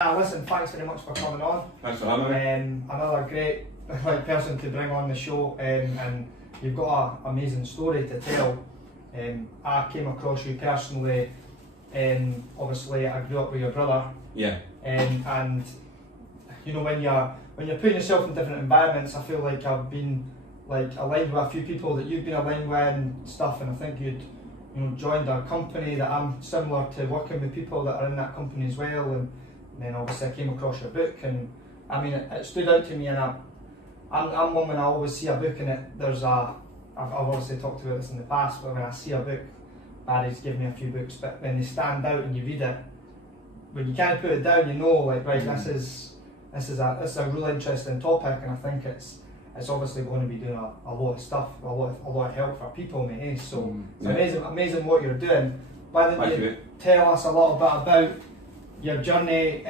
Listen, thanks very much for coming on. Thanks for having me. Another great person to bring on the show, and you've got an amazing story to tell. I came across you personally, obviously I grew up with your brother. Yeah. And you know, when you're putting yourself in different environments, I feel like I've been aligned with a few people that you've been aligned with and stuff, and I think you'd joined a company that I'm similar to, working with people that are in that company as well. And then obviously I came across your book, and I mean it stood out to me, and I'm one when I always see a book and I've obviously talked about this in the past, but when I see a book, Barry's given me a few books, but when they stand out and you read it, when you can't put it down, you know, like, right, this is a really interesting topic, and I think it's obviously going to be doing a lot of stuff, a lot of help for people, mate. Eh? So it's amazing what you're doing. Why don't you tell us a little bit about your journey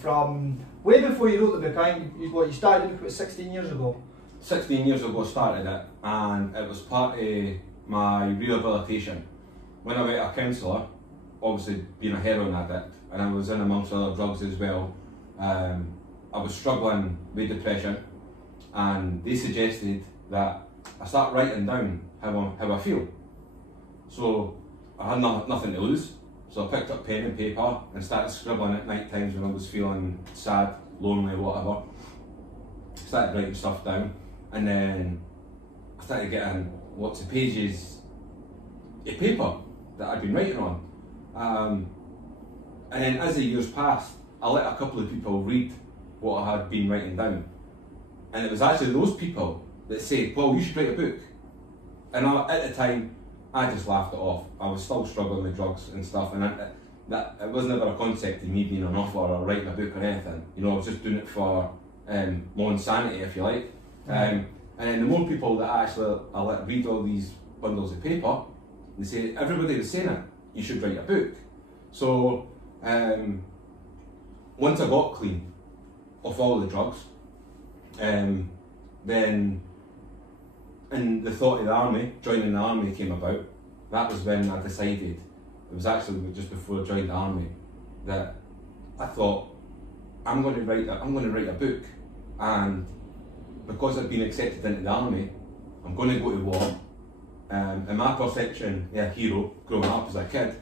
from way before you wrote the book? I think you started the book about 16 years ago. 16 years ago I started it, and it was part of my rehabilitation. When I went to a counsellor, obviously being a heroin addict, and I was in amongst other drugs as well, I was struggling with depression, and they suggested that I start writing down how I feel. So I had nothing to lose. So I picked up pen and paper and started scribbling at night times when I was feeling sad, lonely, whatever. Started writing stuff down, and then I started getting lots of pages of paper that I'd been writing on. And then as the years passed, I let a couple of people read what I had been writing down. And it was actually those people that said, "Paul, you should write a book." And at the time, I just laughed it off. I was still struggling with drugs and stuff, and it was never a concept of me being an author or writing a book or anything. You know, I was just doing it for my own sanity, if you like. And then the more people that I let read all these bundles of paper, they say, everybody was saying it, you should write a book. So once I got clean of all the drugs, then and the thought of the army, joining the army came about. That was when I decided, it was actually just before I joined the army, that I thought, I'm going to write a book, and because I've been accepted into the army, I'm going to go to war. And my perception of a hero growing up as a kid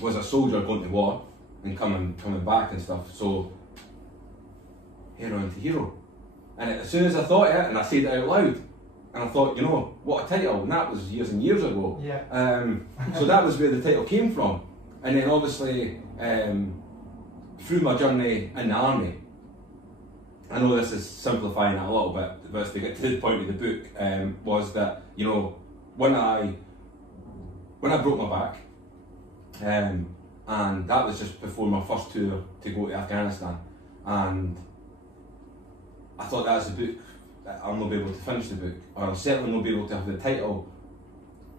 was a soldier going to war and coming back and stuff. So heroin to hero. And as soon as I thought it, and I said it out loud, and I thought, you know, what a title, and that was years and years ago. Yeah. So that was where the title came from. And then obviously, through my journey in the army, I know this is simplifying it a little bit, but to get to the point of the book, was that, you know, when I broke my back, and that was just before my first tour to go to Afghanistan, and I thought that was a book that I'll not be able to finish the book, or I'll certainly not be able to have the title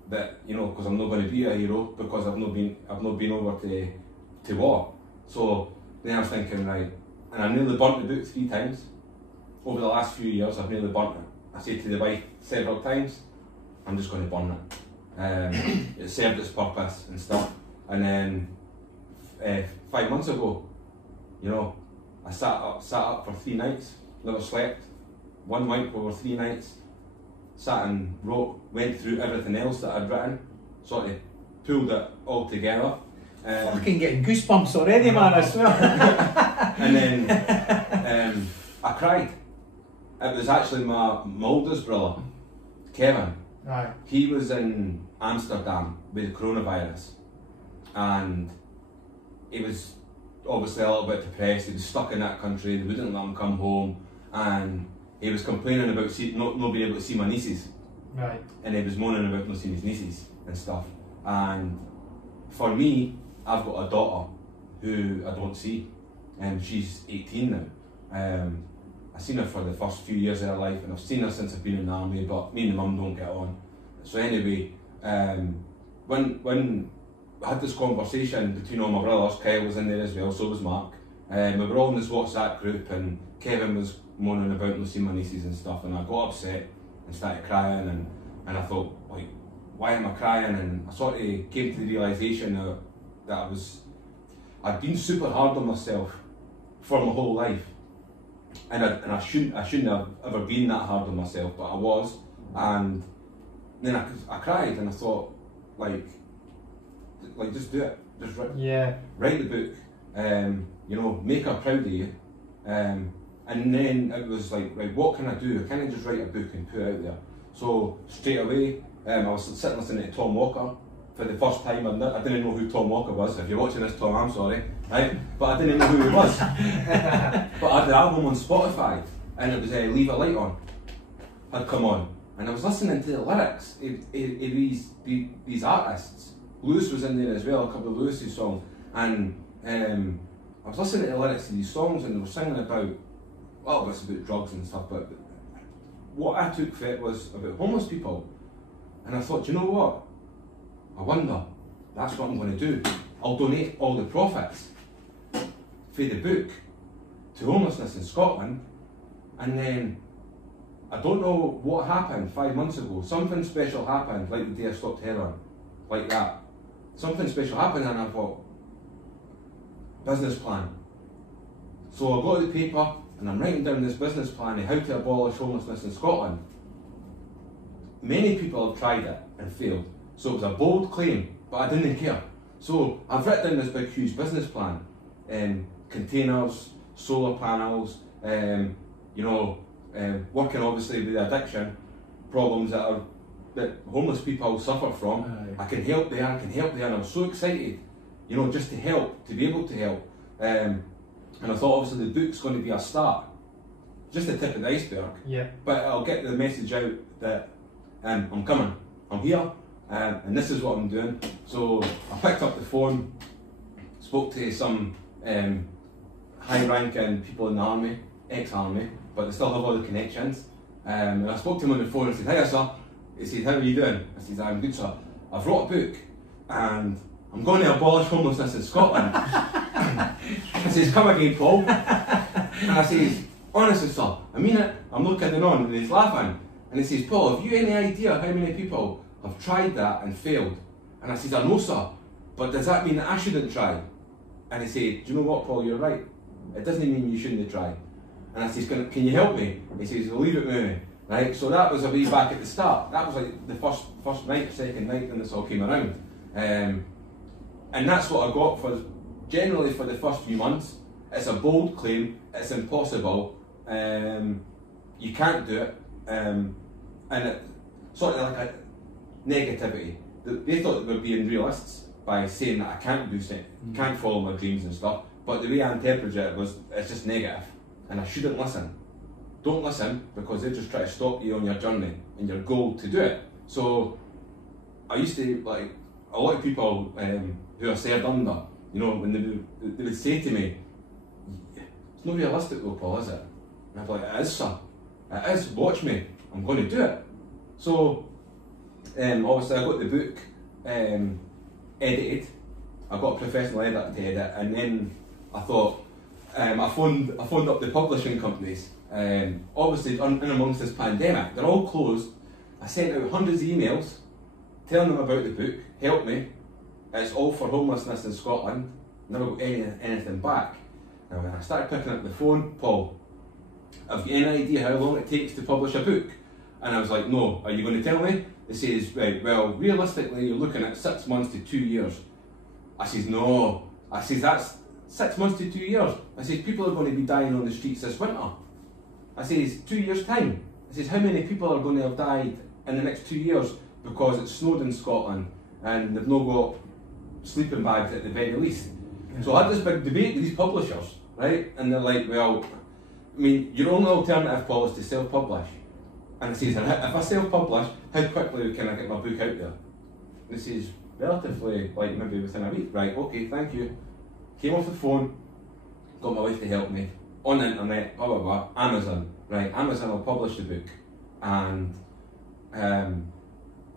that, you know, because I'm not going to be a hero, because I've not been over to war. So then I was thinking, right, and I nearly burnt the book 3 times. Over the last few years, I've nearly burnt it. I said to the wife several times, I'm just going to burn it. It served its purpose and stuff. And then 5 months ago, you know, I sat up for 3 nights, never slept. 1 week over 3 nights, sat and wrote, went through everything else that I'd written, sort of pulled it all together. Fucking getting goosebumps already, man, I swear. And then I cried. It was actually my oldest brother, Kevin. Right. He was in Amsterdam with the coronavirus, and he was obviously a little bit depressed. He was stuck in that country, they wouldn't let him come home, and he was complaining about not being able to see my nieces. Right. And he was moaning about not seeing his nieces and stuff. And for me, I've got a daughter who I don't see, and she's 18 now. I've seen her for the first few years of her life, and I've seen her since I've been in the army, but me and the mum don't get on. So anyway, when I had this conversation between all my brothers, Kyle was in there as well, so was Mark. We were all in this WhatsApp group, and Kevin was moaning about not seeing my nieces and stuff, and I got upset and started crying, and I thought, like, why am I crying? And I sort of came to the realisation that I'd been super hard on myself for my whole life, and I shouldn't have ever been that hard on myself, but I was, and then I cried and I thought, like just do it, just write the book, you know, make her proud of you, and then it was like, right, what can I do? I can't just write a book and put it out there. So straight away, I was sitting listening to Tom Walker for the first time. I didn't know who Tom Walker was. If you're watching this, Tom, I'm sorry, right? But I didn't know who he was. But I had the album on Spotify, and it was Leave a Light On had come on, and I was listening to the lyrics of these artists. Lewis was in there as well, a couple of Lewis's songs, and I was listening to the lyrics of these songs, and they were singing about, well, it's about drugs and stuff, but what I took for it was about homeless people. And I thought, you know what? I wonder, that's what I'm going to do. I'll donate all the profits for the book to homelessness in Scotland, and then I don't know what happened 5 months ago. Something special happened, like the day I stopped heroin, like that. Something special happened, and I thought, business plan. So I got the paper, and I'm writing down this business plan of how to abolish homelessness in Scotland. Many people have tried it and failed, so it was a bold claim, but I didn't care. So I've written down this big huge business plan, containers, solar panels, you know, working obviously with addiction problems that homeless people suffer from. Aye. I can help there, and I was so excited, you know, just to help, to be able to help. And I thought obviously the book's going to be a start, just the tip of the iceberg. Yeah. But I'll get the message out that I'm coming, I'm here, and this is what I'm doing. So I picked up the phone, spoke to some high-ranking people in the army, ex-army, but they still have all the connections. And I spoke to him on the phone and said, "Hiya, sir." He said, "How are you doing?" I said, "I'm good, sir. I've wrote a book and I'm going to abolish homelessness in Scotland." I says, "Come again, Paul." And I says, "Honestly, sir, I mean it." I'm not kidding on, and he's laughing. And he says, "Paul, have you any idea how many people have tried that and failed?" And I says, "I know, sir, but does that mean that I shouldn't try?" And he said, "Do you know what, Paul, you're right. It doesn't mean you shouldn't try." And I says, "Can you help me?" He says, "Well, leave it with me." Right, so that was a way back at the start. That was like the first night, second night when this all came around. And that's what I got for, generally for the first few months. It's a bold claim, it's impossible, you can't do it, and it sort of like a negativity. They thought they were being realists by saying that I can't do something, can't follow my dreams and stuff, but the way I interpreted it was, it's just negative, and I shouldn't listen. Don't listen, because they just try to stop you on your journey and your goal to do it. So I used to, like, a lot of people who I served under, you know, when they would say to me, "It's not realistic though, Paul, is it?" And I'd be like, "It is, sir. It is. Watch me. I'm going to do it." So obviously I got the book edited. I got a professional editor to edit, and then I thought, I phoned up the publishing companies. Obviously, in amongst this pandemic, they're all closed. I sent out hundreds of emails telling them about the book, help me. It's all for homelessness in Scotland. Never got anything back. And when I started picking up the phone, "Paul, have you any idea how long it takes to publish a book?" And I was like, "No, are you going to tell me?" They says, "Right, well, realistically, you're looking at 6 months to 2 years. I says, "No." I says, "That's 6 months to 2 years. I says, "People are going to be dying on the streets this winter." I says, 2 years' time. I says, "How many people are going to have died in the next 2 years because it's snowed in Scotland and they've not got sleeping bags at the very least?" So I had this big debate with these publishers, right? And they're like, "Well, I mean, your only alternative, Paul, is to self-publish." And I says, "If I self-publish, how quickly can I get my book out there?" And he says, "Relatively, like maybe within a week." Right, okay, thank you. Came off the phone, got my wife to help me. On the internet, blah blah blah, Amazon, right? Amazon will publish the book, and I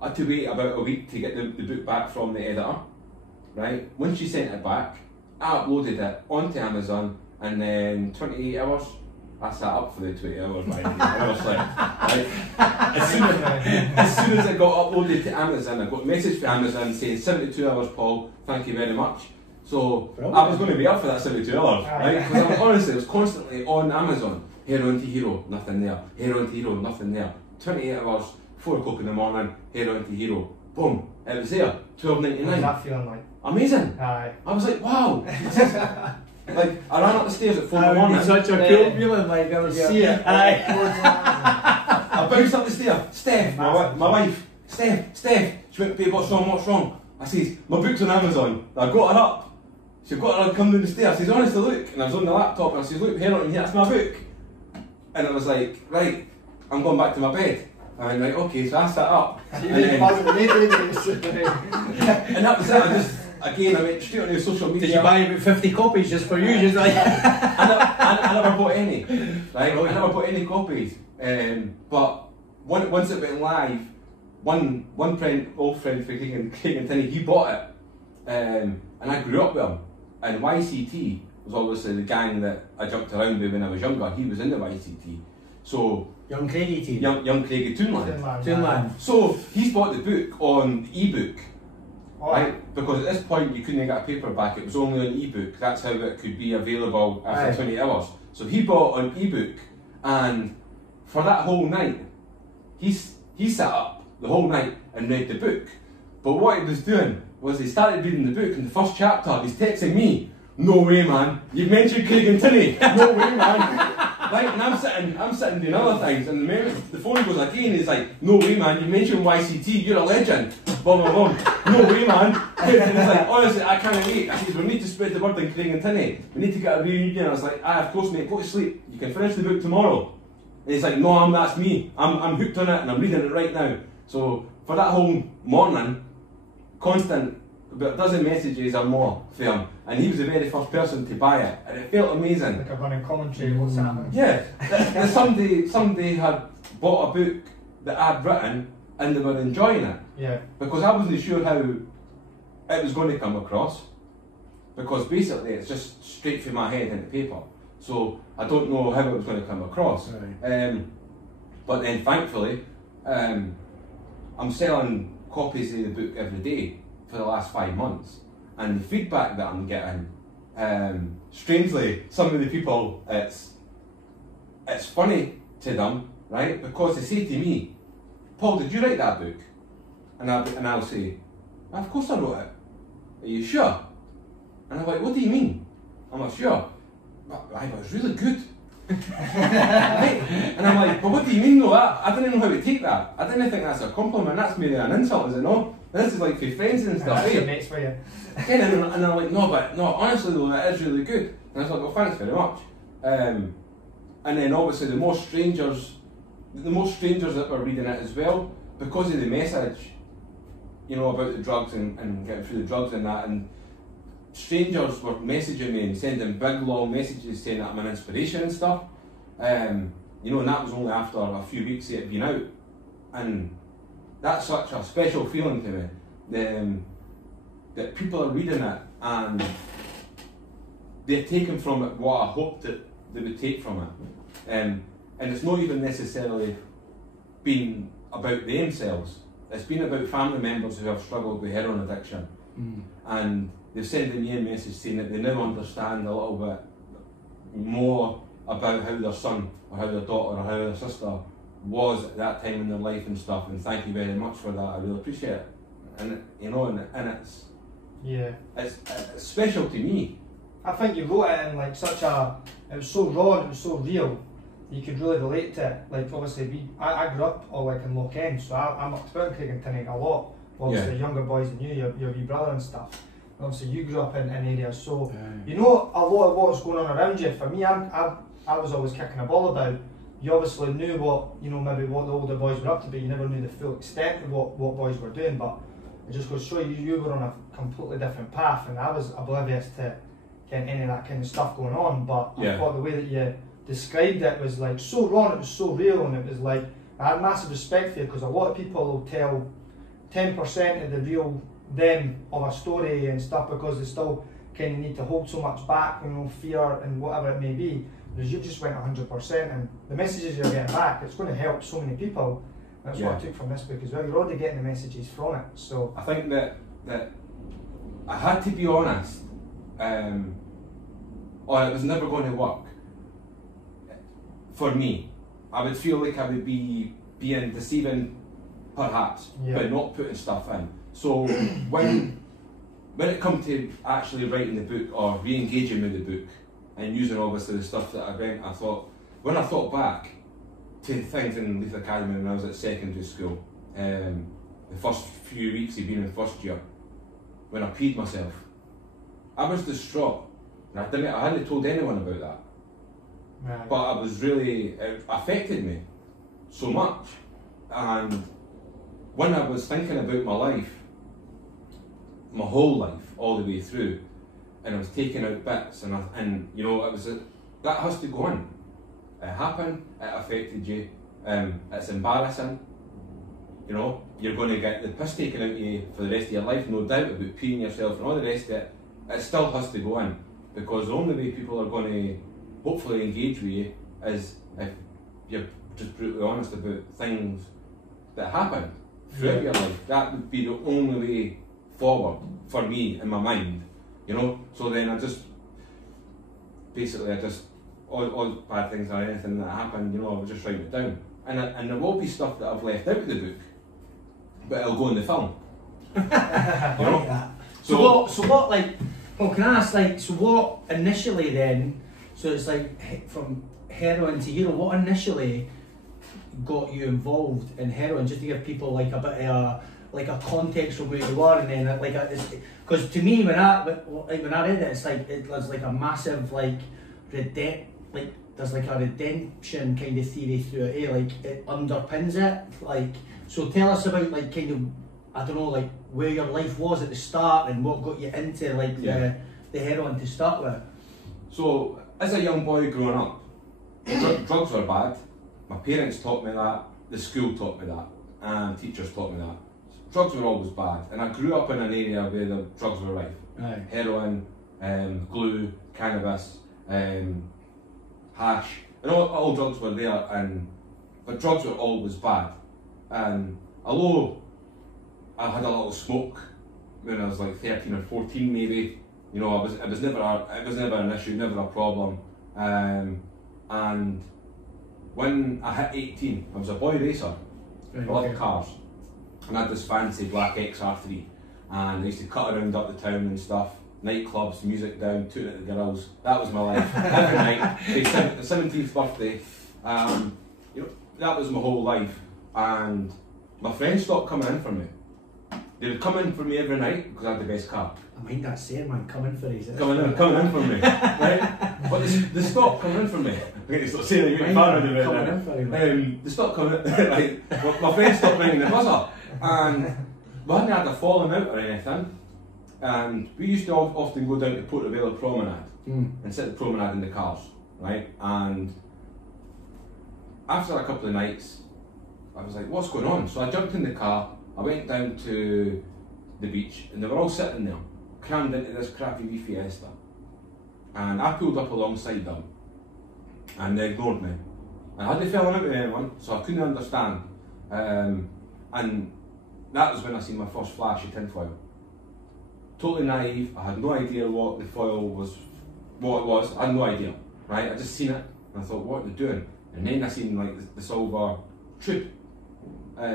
had to wait about a week to get the book back from the editor, right? When she sent it back, I uploaded it onto Amazon, and then 28 hours, I sat up for the 20 hours, right? Honestly, right? As soon as it got uploaded to Amazon, I got a message from Amazon saying 72 hours, Paul, thank you very much. So Brilliant. I was going to be up for that 72 hours, right? Because honestly, it was constantly on Amazon. Heroin to hero, nothing there. Heroin to hero, nothing there. 28 hours, 4 o'clock in the morning, heroin to hero. Boom, it was there. $12.99. What was that feeling like? Amazing. Aye. I was like, wow. Like, I ran up the stairs at 4 in the morning. Such a cool feeling, like I was See it. Aye. I bounced up the stair. Steph, my wife. Steph. She went, babe, what's wrong? I says, my book's on Amazon. I got her up. She got her to come down the stairs. I says, honestly, look. And I was on the laptop and I says, look, Heroin, that's my book. And I was like, right, I'm going back to my bed. I went, right, okay, so I sat up. And that was it. I went straight on the social media. Did you buy about 50 copies just for you? Just like I never bought any. Right? I never bought any copies. But once it went live, one old friend for Craig and Tinney, he bought it. And I grew up with him. And YCT was obviously the gang that I jumped around with when I was younger. He was in the YCT. So Young Craigie team. Young Craigie Toonland. Toonland. So he's bought the book on ebook. Oh. Right? Because at this point you couldn't get a paperback, it was only on ebook. That's how it could be available after 20 hours. So he bought on ebook, and for that whole night, he sat up the whole night and read the book. But what he was doing was he started reading the book, and the first chapter he's texting me, no way man, you've mentioned Craig and Tinney, no way man. Right, and I'm sitting doing other things, and the phone goes again, he's like, no way man, you mentioned YCT, you're a legend, blah blah blah, no way man. And he's like, honestly, I can't wait. I said, we need to spread the word on Craig and Tinney, we need to get a reunion. I was like, of course mate, go to sleep, you can finish the book tomorrow. And he's like, no, that's me, I'm hooked on it and I'm reading it right now. So for that whole morning, constant, about a dozen messages or more for him, and he was the very first person to buy it, and it felt amazing. Like a running commentary, what's happening? Yeah, that somebody had bought a book that I'd written and they were enjoying it. Yeah. Because I wasn't sure how it was going to come across, because basically it's just straight from my head into paper. So I don't know how it was going to come across. Right. But then thankfully, I'm selling copies of the book every day for the last 5 months, and the feedback that I'm getting, strangely, some of the people, it's funny to them, right? Because they say to me, Paul, did you write that book? And I'll say, of course I wrote it. Are you sure? And I'm like, what do you mean? I'm not sure. But it was really good. Right? And I'm like, but what do you mean though? I didn't know how to take that. I didn't think that's a compliment, that's maybe an insult, is it not? This is like for friends and stuff. That's your mates for you. And I'm like, no, honestly though, it is really good. And I was like, well, thanks very much. And then obviously the more strangers that were reading it as well, because of the message, you know, about the drugs and getting through the drugs and that, and strangers were messaging me and sending big long messages saying that I'm an inspiration and stuff. You know, and that was only after a few weeks of it being out. And that's such a special feeling to me, that people are reading it and they're taking from it what I hoped that they would take from it. And it's not even necessarily been about themselves, it's been about family members who have struggled with heroin addiction. And they're sending me a message saying that they now understand a little bit more about how their son or how their daughter or how their sister was at that time in their life and stuff, and thank you very much for that, I really appreciate it. And you know, and it's special to me. I think you wrote it in like it was so raw and it was so real, you could really relate to it. Like obviously I grew up all like in Loch End, so I mucked about in Craig and Tinney a lot. Obviously younger boys than you, your wee brother and stuff. Obviously you grew up in areas, so you know a lot of what's going on around you. For me, I was always kicking a ball about. You obviously knew what, you know, maybe what the older boys were up to, but you never knew the full extent of what boys were doing. But it just goes to show you were on a completely different path, and I was oblivious to getting any of that kind of stuff going on. But I thought the way that you described it was like so raw, and it was so real, and it was like, I had massive respect for you, because a lot of people will tell 10% of the real them of a story and stuff, because they still kind of need to hold so much back, you know, fear and whatever it may be. Whereas you just went 100%, and the messages you're getting back, it's going to help so many people. That's what I took from this book as well. You're already getting the messages from it. So I think that I had to be honest or it was never going to work for me. I would feel like I would be being deceiving, perhaps, by not putting stuff in. So when it come to actually writing the book or re-engaging with the book and using obviously the stuff that I read, when I thought back to things in Lease Academy when I was at secondary school, the first few weeks of being in first year, when I peed myself, I was distraught, and I hadn't told anyone about that. Right. But I was really, it affected me so much. And when I was thinking about my life, my whole life, all the way through, and I was taking out bits, and you know, that has to go on. It happened, it affected you, it's embarrassing. You know, you're going to get the piss taken out of you for the rest of your life, no doubt, about peeing yourself and all the rest of it. It still has to go in, because the only way people are going to hopefully engage with you is if you're just brutally honest about things that happened throughout your life. That would be the only way forward for me in my mind, you know. So then I just all bad things or anything that happened, you know, I would just write it down, and there will be stuff that I've left out of the book, but it'll go in the film. You know? Like that. So what like, well, can I ask, like, so what initially then, so it's like from heroin to hero, what initially got you involved in heroin, just to give people like a bit of a context from where you are, and then like, because to me when I read it, it's like there's like a massive like there's like a redemption kind of theory through it, like it underpins it, like, so tell us about like kind of, I don't know, like where your life was at the start and what got you into like the heroin to start with. So as a young boy growing up, drugs were bad. My parents taught me that, the school taught me that, and teachers taught me that. Drugs were always bad, and I grew up in an area where the drugs were rife. Right. Heroin, glue, cannabis, hash, and all drugs were there, but drugs were always bad. And although I had a little smoke when I was like 13 or 14 maybe, you know, it was never an issue, never a problem. And when I hit 18, I was a boy racer. Right, I loved cars, and I had this fancy black XR3, and I used to cut around up the town and stuff, nightclubs, music down, tooting at the girls. That was my life every night. The 17th birthday, you know, that was my whole life. And my friends stopped coming in for me. They would come in for me every night because I had the best car. I mind that saying, man, coming for his. Coming in for me, right? But they stopped coming in for me. They stopped saying they're getting paranoid about it. They stopped coming in, like, my friends stopped ringing the buzzer. And we hadn't had a falling out or anything. And we used to often go down to Portobello Promenade and sit the promenade in the cars, right? And after a couple of nights, I was like, what's going on? So I jumped in the car, I went down to the beach, and they were all sitting there, crammed into this crappy wee Fiesta. And I pulled up alongside them, and they ignored me. I hadn't fallen out with anyone, so I couldn't understand. And that was when I seen my first flash of tinfoil. Totally naive, I had no idea what the foil was, what it was, I had no idea, right? I just seen it, and I thought, what are they doing? And then I seen like the silver tube. I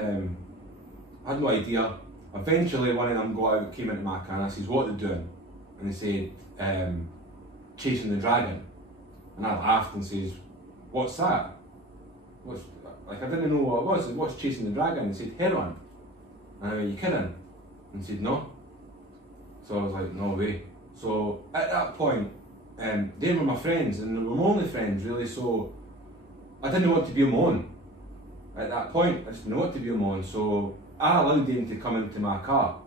had no idea. Eventually one of them got out, came into my car, and I says, what are they doing? And they said, chasing the dragon. And I laughed and says, what's that? I didn't know what it was. And what's chasing the dragon? And he said, heroin. And I went, you kidding? And he said, no. So I was like, no way. So at that point, they were my friends, and they were my only friends really, so I didn't want to be on my own. At that point, I just didn't want to be on my own, so I allowed them to come into my car,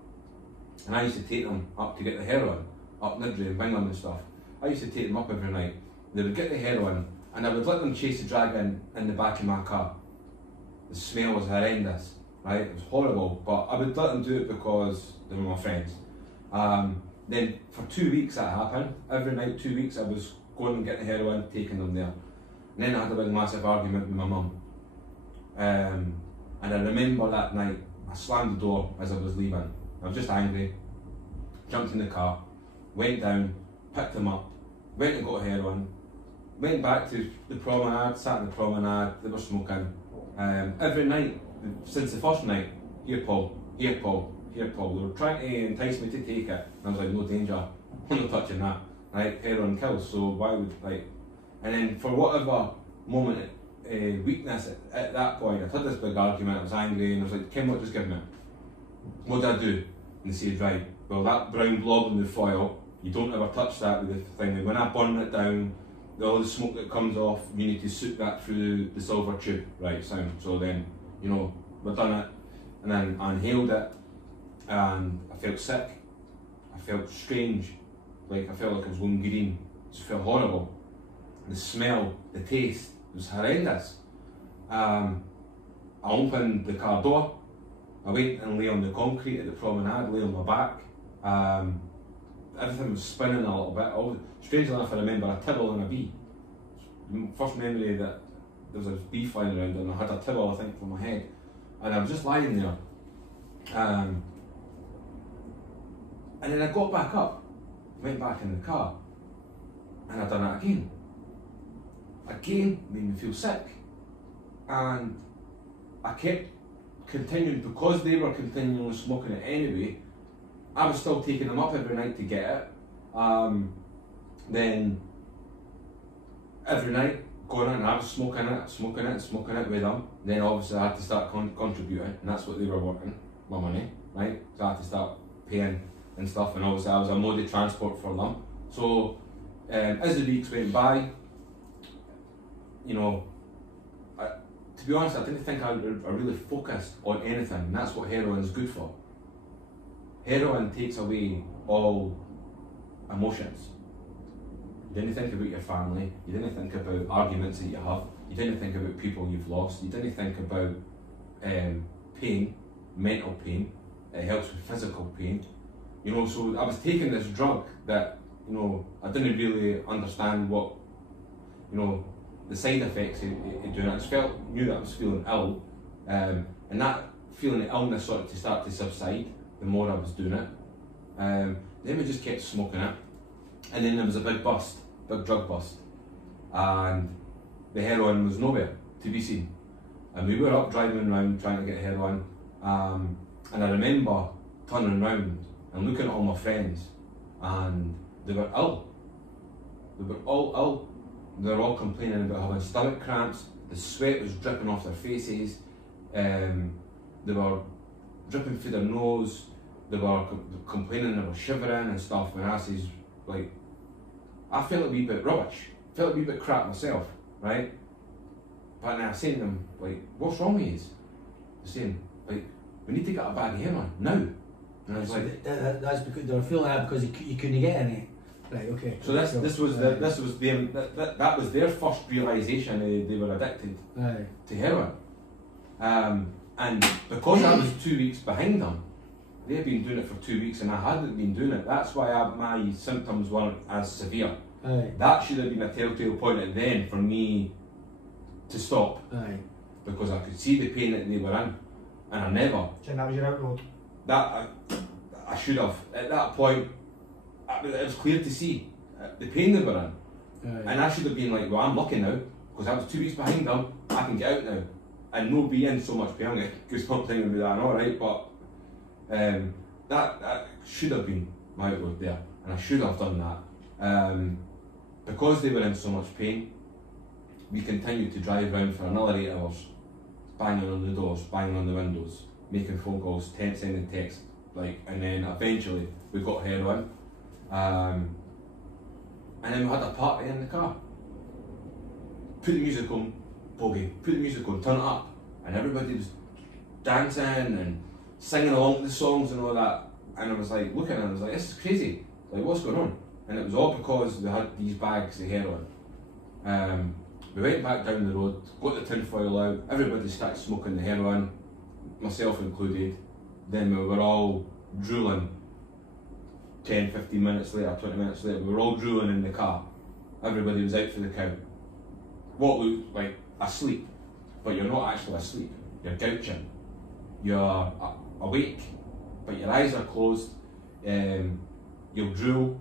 and I used to take them up to get the heroin, up Nidri and Bingham and stuff. I used to take them up every night. They would get the heroin, and I would let them chase the dragon in the back of my car. The smell was horrendous, right? It was horrible, but I would let them do it because they were my friends. Then for 2 weeks that happened. Every night, 2 weeks, I was going and getting the heroin, taking them there. And then I had a big massive argument with my mum. And I remember that night, I slammed the door as I was leaving. I was just angry, jumped in the car, went down picked him up, went and got heroin, went back to the promenade, sat in the promenade, they were smoking. Every night, since the first night, here Paul, here Paul, here Paul. They were trying to entice me to take it, and I was like, no danger, I'm not touching that. Right, heroin kills, so why would, like, and then for whatever moment, weakness at that point, I had this big argument, I was angry, and I was like, Kim, what, just give me it. What did I do? And they said, right, well, that brown blob in the foil, you don't ever touch that with the thing, and when I burn it down, all the smoke that comes off, you need to soak that through the silver tube, right, so then, you know, we've done it, and then I inhaled it, and I felt sick, I felt strange, like I felt like I was going green, it just felt horrible. The smell, the taste, it was horrendous. I opened the car door, I went and lay on the concrete at the promenade, lay on my back. Everything was spinning a little bit. Strangely enough, I remember a tibble and a bee. First memory that there was a bee flying around, and I had a tibble, I think, for my head. And I was just lying there. And then I got back up, went back in the car, and I done it again. Again, made me feel sick. And I kept continuing, because they were continually smoking it anyway, I was still taking them up every night to get it. Then every night going in, I was smoking it with them. Then obviously I had to start contributing, and that's what they were working, my money, right? So I had to start paying and stuff, and obviously I was a mode of transport for them. So as the weeks went by, you know, to be honest, I didn't think I really focused on anything, and that's what heroin is good for. Heroin takes away all emotions. You didn't think about your family, you didn't think about arguments that you have, you didn't think about people you've lost, you didn't think about pain, mental pain. It helps with physical pain. You know, so I was taking this drug that, you know, I didn't really understand what, you know, the side effects of doing it. I just knew that I was feeling ill, and that feeling of illness started to start to subside the more I was doing it. Then we just kept smoking it, and then there was a big drug bust, and the heroin was nowhere to be seen. And we were up driving around trying to get heroin, and I remember turning around and looking at all my friends, and they were ill. They were all ill. They were all complaining about having stomach cramps, the sweat was dripping off their faces, they were dripping through their nose, they were complaining, they were shivering and stuff, and I says, like, I felt a wee bit rubbish, felt a wee bit crap myself, right? But then I was saying to them, like, what's wrong with you? They're saying, like, we need to get a bag of heroin, now. And I was like, that's because they were feeling that because you couldn't get any. Right, okay. So that was their first realisation they were addicted to heroin. And because I was 2 weeks behind them, they had been doing it for 2 weeks and I hadn't been doing it. That's why my symptoms weren't as severe. That should have been a telltale point then for me to stop. Because I could see the pain that they were in, and I never. And that was your outload. That I should have. At that point, it was clear to see the pain they were in, and I should have been like, well, I'm lucky now because I was 2 weeks behind them. I can get out now and no be in so much pain. Because I'm thinking about that, and all right, but that should have been my outlook there, and I should have done that. Because they were in so much pain, we continued to drive around for another 8 hours, banging on the doors, banging on the windows, making phone calls, sending texts, like, and then eventually we got heroin. And then we had a party in the car. Put the music on, Boggie, put the music on, turn it up. And everybody was dancing and singing along to the songs and all that. And I was like, looking at it, I was like, this is crazy. Like, what's going on? And it was all because we had these bags of heroin. We went back down the road, got the tinfoil out, everybody started smoking the heroin, myself included. Then we were all drooling 10, 15 minutes later, 20 minutes later, we were all drooling in the car. Everybody was out for the count. What looked like asleep, but you're not actually asleep. You're gouching. You're awake, but your eyes are closed. You'll drool,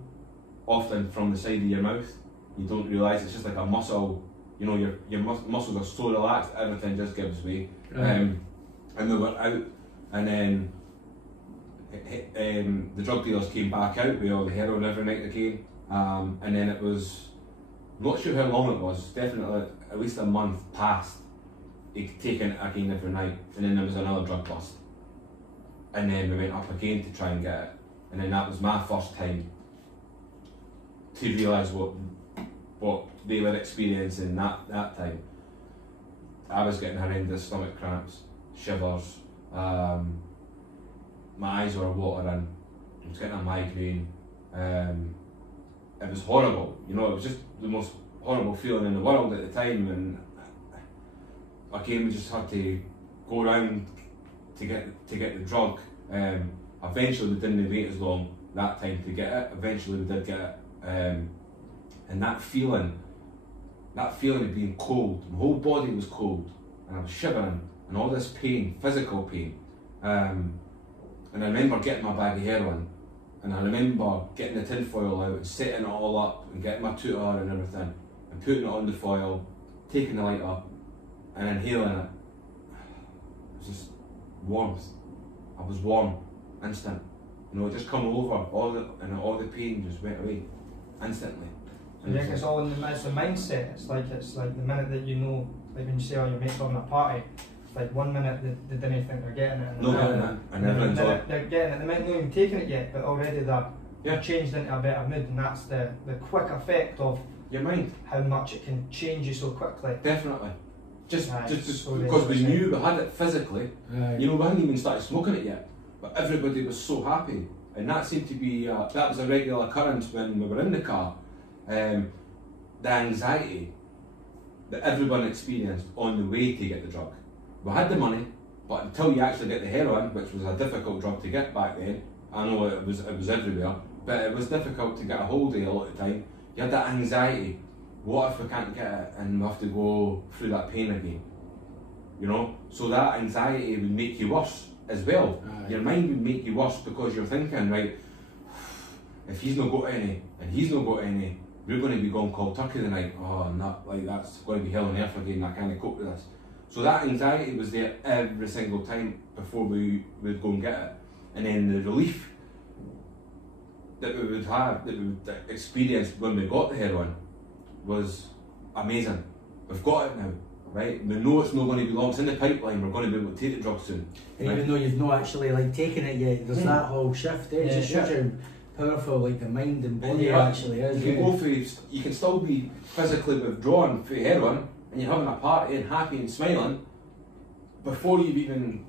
often from the side of your mouth. You don't realise it's just like a muscle. You know, your muscles are so relaxed, everything just gives way. Right. And we were out, and then the drug dealers came back out with all the heroin every night again. And then it was, not sure how long it was, definitely at least a month past, taking it again every night. And then there was another drug bust. And then we went up again to try and get it. And then that was my first time to realise what they were experiencing that time. I was getting horrendous stomach cramps, shivers, my eyes were watering, I was getting a migraine. It was horrible, you know, it was just the most horrible feeling in the world at the time, and again we just had to go around to get the drug. Eventually we didn't wait as long that time to get it, eventually we did get it. And that feeling of being cold, my whole body was cold, and I was shivering, and all this pain, physical pain. And I remember getting my bag of heroin, and I remember getting the tin foil out and setting it all up, and getting my tutor and everything, and putting it on the foil, taking the lighter, and inhaling it. It was just warmth. I was warm, instant. You know, it just come over, all the pain just went away, instantly. So yeah, it's all in it's the mindset. It's like the minute that you know, like when you say, "Oh, your mate's having a party," it's like 1 minute they didn't think they're getting it, and everyone's they're getting it. They might not even taking it yet, but already they're changed into a better mood, and that's the quick effect of your mind. How much it can change you so quickly. Definitely. Just so because we knew we had it physically. Right. You know, we hadn't even started smoking it yet, but everybody was so happy, and that seemed to be that was a regular occurrence when we were in the car. The anxiety that everyone experienced on the way to get the drug. We had the money, but until you actually get the heroin, which was a difficult drug to get back then, I know it was everywhere, but it was difficult to get a hold of a lot of the time. You had that anxiety, what if we can't get it and we have to go through that pain again? You know? So that anxiety would make you worse as well. Aye. Your mind would make you worse because you're thinking, right, if he's not got any, and he's not got any, we're going to be going cold turkey tonight. Oh, not like that's going to be hell on earth again. I can't cope with this. So that anxiety was there every single time before we would go and get it, and then the relief that we would have, that we would experience when we got the heroin, was amazing. We've got it now, right? We know it's not going to be long. It's in the pipeline. We're going to be able to take the drug soon. And right? even though you've not actually like taken it yet, there's that whole shift there. It just shows how powerful like the mind and body actually is. You go for, you can still be physically withdrawn for heroin, and you're having a party and happy and smiling before you've even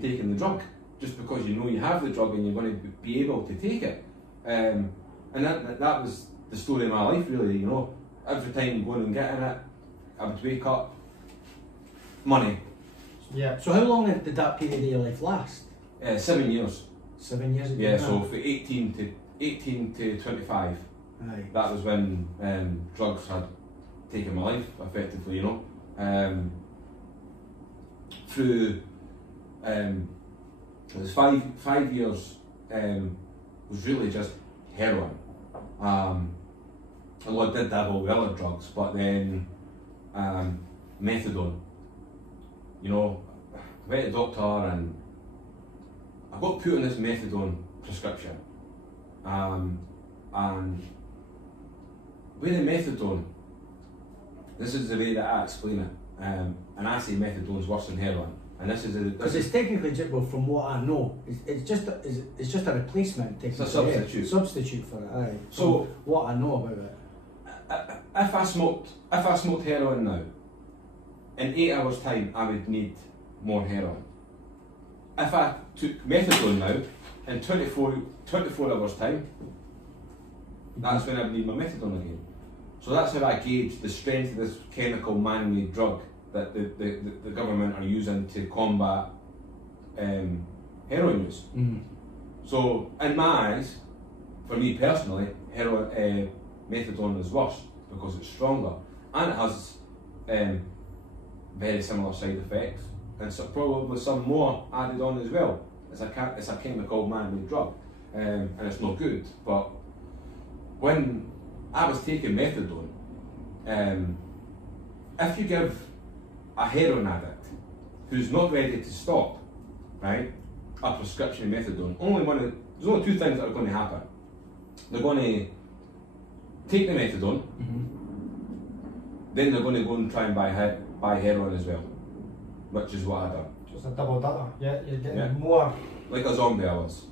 taken the drug, just because you know you have the drug and you're going to be able to take it. And that was the story of my life, really. You know, every time going and getting it, I would wake up, money. Yeah. So how long did that period of your life last? 7 years. 7 years ago. Yeah, so for 18 to 25, Aye. that was when drugs had taken my life, effectively, you know. Through, it was 5 years, was really just heroin. Although I did dabble with other drugs, but then methadone. You know, I went to the doctor and I got put on this methadone prescription, and with the methadone, this is the way that I explain it, and I say methadone is worse than heroin, and this is because it's technically just, well, from what I know, it's just a replacement. It's a substitute for it. Aye. So what I know about it, if I smoked heroin now, in 8 hours' time, I would need more heroin. If I took methadone now, in 24 hours' time, that's when I would need my methadone again. So that's how I gauge the strength of this chemical man-made drug that the government are using to combat heroin use. Mm-hmm. So in my eyes, for me personally, methadone is worse because it's stronger and it has very similar side effects, and so probably some more added on as well. It's a chemical man-made drug, and it's not good. But when I was taking methadone, if you give a heroin addict who's not ready to stop, right, a prescription of methadone, there's only two things that are going to happen. They're going to take the methadone, then they're going to go and try and buy heroin as well, which is what I done. Just a double data. Yeah, you're getting more. Like a zombie I was.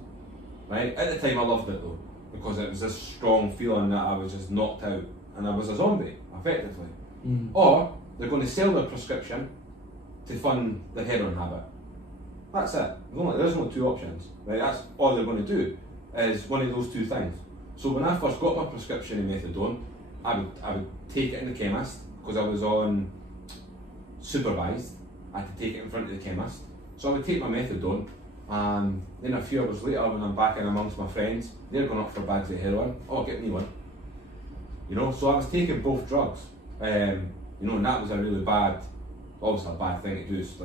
Right? At the time I loved it though, because it was this strong feeling that I was just knocked out and I was a zombie, effectively. Or they're going to sell their prescription to fund the heroin habit. That's it. There's no two options. Right? That's all they're going to do, is one of those two things. So when I first got my prescription of methadone, I would take it in the chemist, because I was on supervised. I had to take it in front of the chemist. So I would take my methadone, and then a few hours later when I'm back in amongst my friends, they're going up for bags of heroin. Oh, get me one. You know, so I was taking both drugs. You know, and that was a really bad, obviously a bad thing to do. It's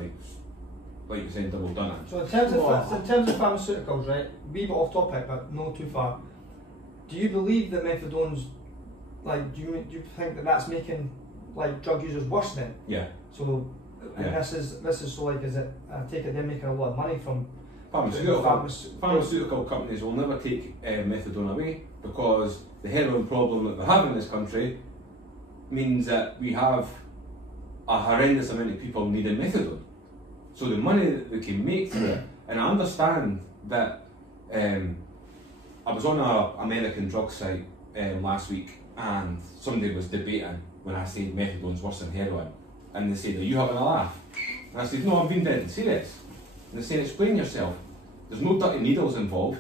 like you said, double done it. So in terms of pharmaceuticals, right, we bit off topic but not too far. Do you believe that methadone's, like, do you think that that's making like drug users worse then? Yeah. So, and Yeah. this is so, like, is it? I take it they're making a lot of money from Pharmaceutical companies will never take methadone away, because the heroin problem that we have in this country means that we have a horrendous amount of people needing methadone. So the money that they can make through it, and I understand that. I was on an American drug site last week, and somebody was debating when I said methadone's worse than heroin, and they said, "Are you having a laugh?" And I said, "No, I'm being dead serious." And they said, "Explain yourself. There's no dirty needles involved.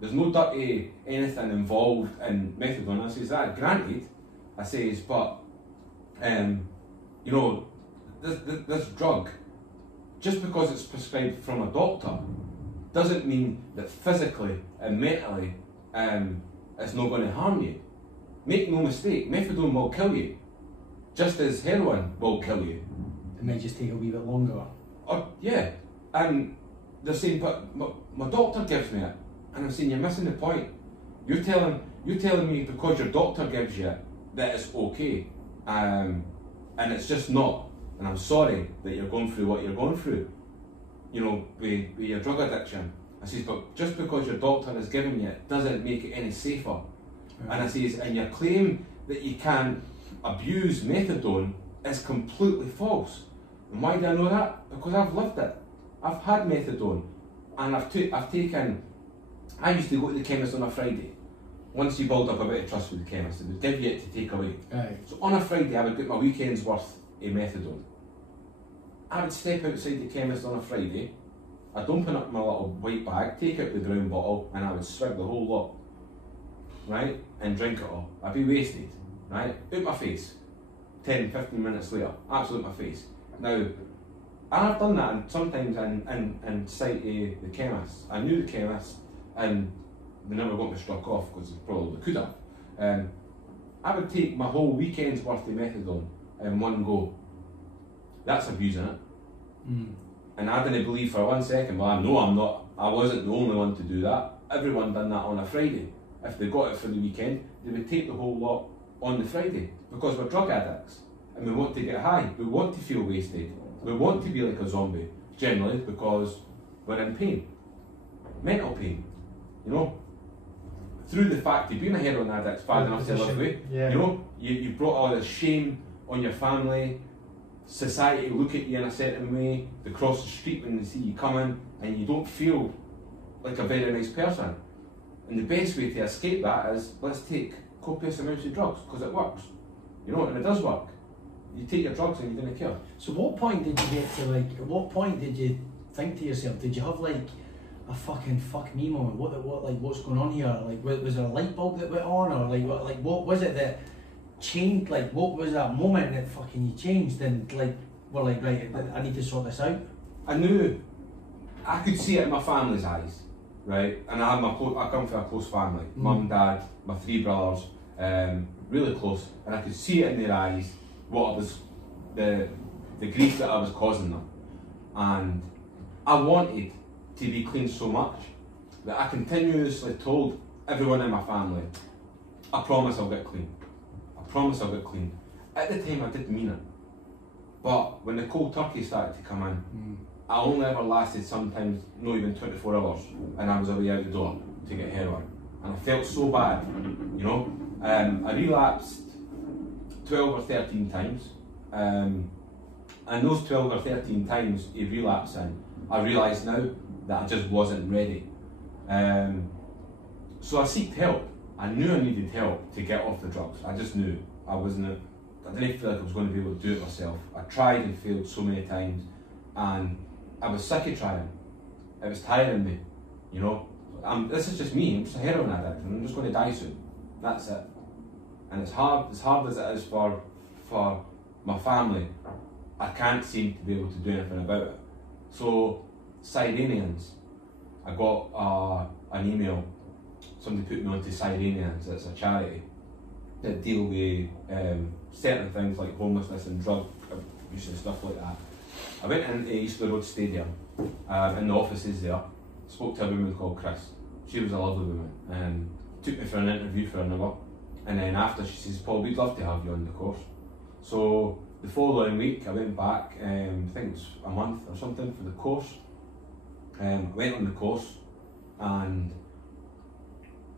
There's no dirty anything involved in methadone." I says, "That granted," I says, "but you know, this drug, just because it's prescribed from a doctor, doesn't mean that physically and mentally it's not going to harm you. Make no mistake, methadone will kill you, just as heroin will kill you. It may just take a wee bit longer. Yeah, and they're saying, but my doctor gives me it, and I'm saying, you're missing the point. You're telling me because your doctor gives you it that it's okay, and it's just not. And I'm sorry that you're going through what you're going through, you know, with your drug addiction." I says, "But just because your doctor is giving you it doesn't make it any safer." Right. And I says, "And your claim that you can abuse methadone is completely false." And why do I know that? Because I've lived it. I've had methadone, and I've taken. I used to go to the chemist on a Friday. Once you build up a bit of trust with the chemist, they would give you it to take away. Aye. So on a Friday, I would get my weekend's worth of methadone. I would step outside the chemist on a Friday, I'd open up my little white bag, take out the brown bottle, and I would swig the whole lot, right, and drink it all. I'd be wasted, right, out my face. 10, 15 minutes later, absolute my face. Now, I've done that, and sometimes in sight of the chemist. I knew the chemist, and they never got me struck off, because they probably could have. I would take my whole weekend's worth of methadone in one go. That's abusing it. And I didn't believe for 1 second, well, I know I'm not, I wasn't the only one to do that. Everyone done that on a Friday. If they got it for the weekend, they would take the whole lot on the Friday, because we're drug addicts and we want to get high, we want to feel wasted, we want to be like a zombie, generally, because we're in pain, mental pain, you know. Through the fact of being a heroin addict, bad enough to live with, you know, you brought all this shame on your family. Society look at you in a certain way, they cross the street when they see you coming, and you don't feel like a very nice person. And the best way to escape that is, let's take copious amounts of drugs, because it works. You know, and it does work. You take your drugs and you don't care. So what point did you get to, like, at what point did you think to yourself, did you have like a fucking fuck me moment? What's going on here? Like, was there a light bulb that went on, or what was it that changed? Like, what was that moment that fucking you changed and like were like, right, I need to sort this out? I knew, I could see it in my family's eyes, right? And I come from a close family, mum, dad, my 3 brothers, really close, and I could see it in their eyes what was the grief that I was causing them, and I wanted to be clean so much that I continuously told everyone in my family, I promise I'll get clean. I promise I'll get clean. At the time I didn't mean it. But when the cold turkey started to come in, I only ever lasted sometimes not even 24 hours and I was away out the door to get heroin. And I felt so bad, you know. I relapsed 12 or 13 times. And those 12 or 13 times of relapsing, I realised now that I just wasn't ready. So I sought help. I knew I needed help to get off the drugs. I just knew. I didn't feel like I was going to be able to do it myself. I tried and failed so many times, and I was sick of trying. It was tiring me, you know. This is just me. I'm just a heroin addict, and I'm just going to die soon. That's it. And as hard as it is for my family, I can't seem to be able to do anything about it. So, Sirenians, I got an email. Somebody put me onto Sirenians. It's a charity that deal with certain things like homelessness and drug abuse and stuff like that. I went into Eastleigh Road Stadium, in the offices there, spoke to a woman called Chris. She was a lovely woman, and took me for an interview for an hour. And then after, she says, "Paul, we'd love to have you on the course." So the following week I went back, I think it was a month or something for the course. I went on the course, and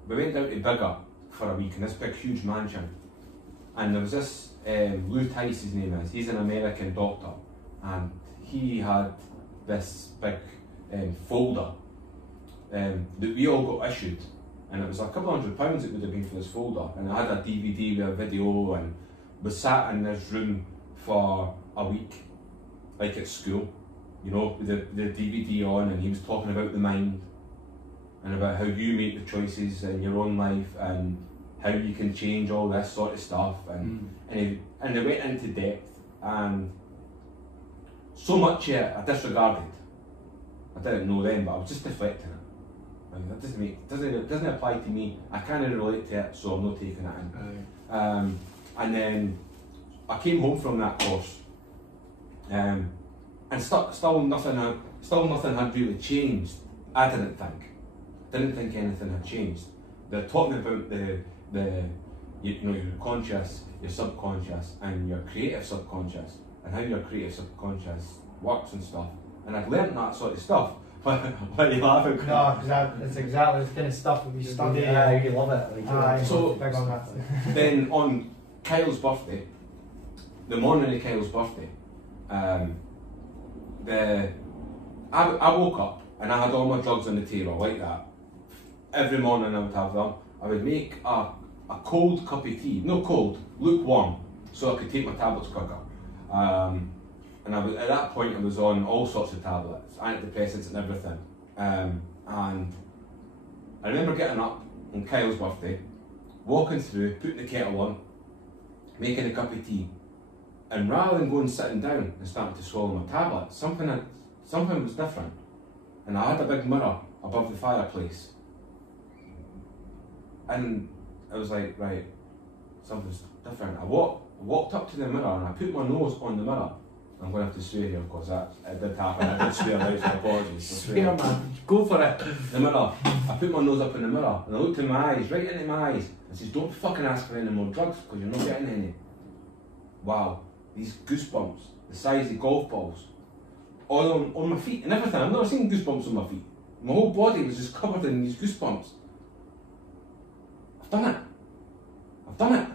we went down to Bigger for a week in this big huge mansion. And there was this, Lou Tice his name is, he's an American doctor, and he had this big folder that we all got issued, and it was a couple £100 it would have been for this folder, and it had a DVD with a video, and we sat in this room for a week, like at school, you know, with the DVD on, and he was talking about the mind, and about how you make the choices in your own life, and how you can change all this sort of stuff, and they went into depth, and so much I disregarded. I didn't know then, but I was just deflecting it. Like, that doesn't apply to me. I can't relate to it, so I'm not taking it in. And then I came home from that course, and still nothing had really changed. I didn't think anything had changed. They're talking about your conscious, your subconscious, and your creative subconscious, and how your creative subconscious works and stuff. And I'd learnt that sort of stuff. Why are you laughing? No, because it's exactly the kind of stuff that we study. Yeah, you love it. Like, so big on that. then on Kyle's birthday, the morning of Kyle's birthday, I woke up and I had all my drugs on the table like that. Every morning I would have them. I would make a cold cup of tea, no cold, lukewarm, so I could take my tablets quicker. And at that point I was on all sorts of tablets, antidepressants and everything. And I remember getting up on Kyle's birthday, walking through, putting the kettle on, making a cup of tea, and rather than going sitting down and starting to swallow my tablets, something was different. And I had a big mirror above the fireplace. And I was like, right, something's different. I walked up to the mirror and I put my nose on the mirror. I'm going to have to swear here because it did happen. I did swear out, so apologies. Swear, man, go for it. The mirror. I put my nose up in the mirror and I looked in my eyes, right into my eyes, and says, "Don't fucking ask for any more drugs because you're not getting any." Wow, these goosebumps, the size of golf balls, all on my feet and everything. I've never seen goosebumps on my feet. My whole body was just covered in these goosebumps. I've done it.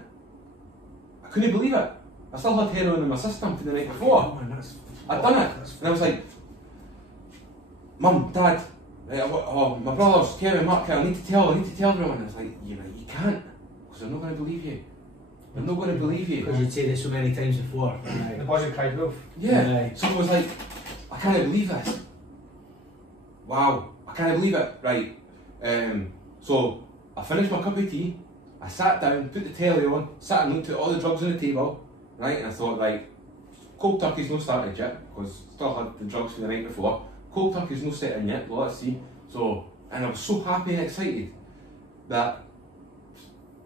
I couldn't believe it. I still had heroin in my system from the night before. Oh, man, I'd done it. And I was like, "Mum, Dad, my brothers, Kevin, Mark, I need to tell everyone." And I was like, you can't, because they're not going to believe you. They're not going to believe you. Because you'd said it so many times before. The boy who cried wolf. Yeah. So I was like, I can't believe this. Wow, I can't believe it. Right. So I finished my cup of tea, I sat down, put the telly on, sat and looked at all the drugs on the table, right, and I thought, right, cold turkey's not started yet, because still had the drugs from the night before. Cold turkey's not set in yet, well, let's see. So, and I was so happy and excited that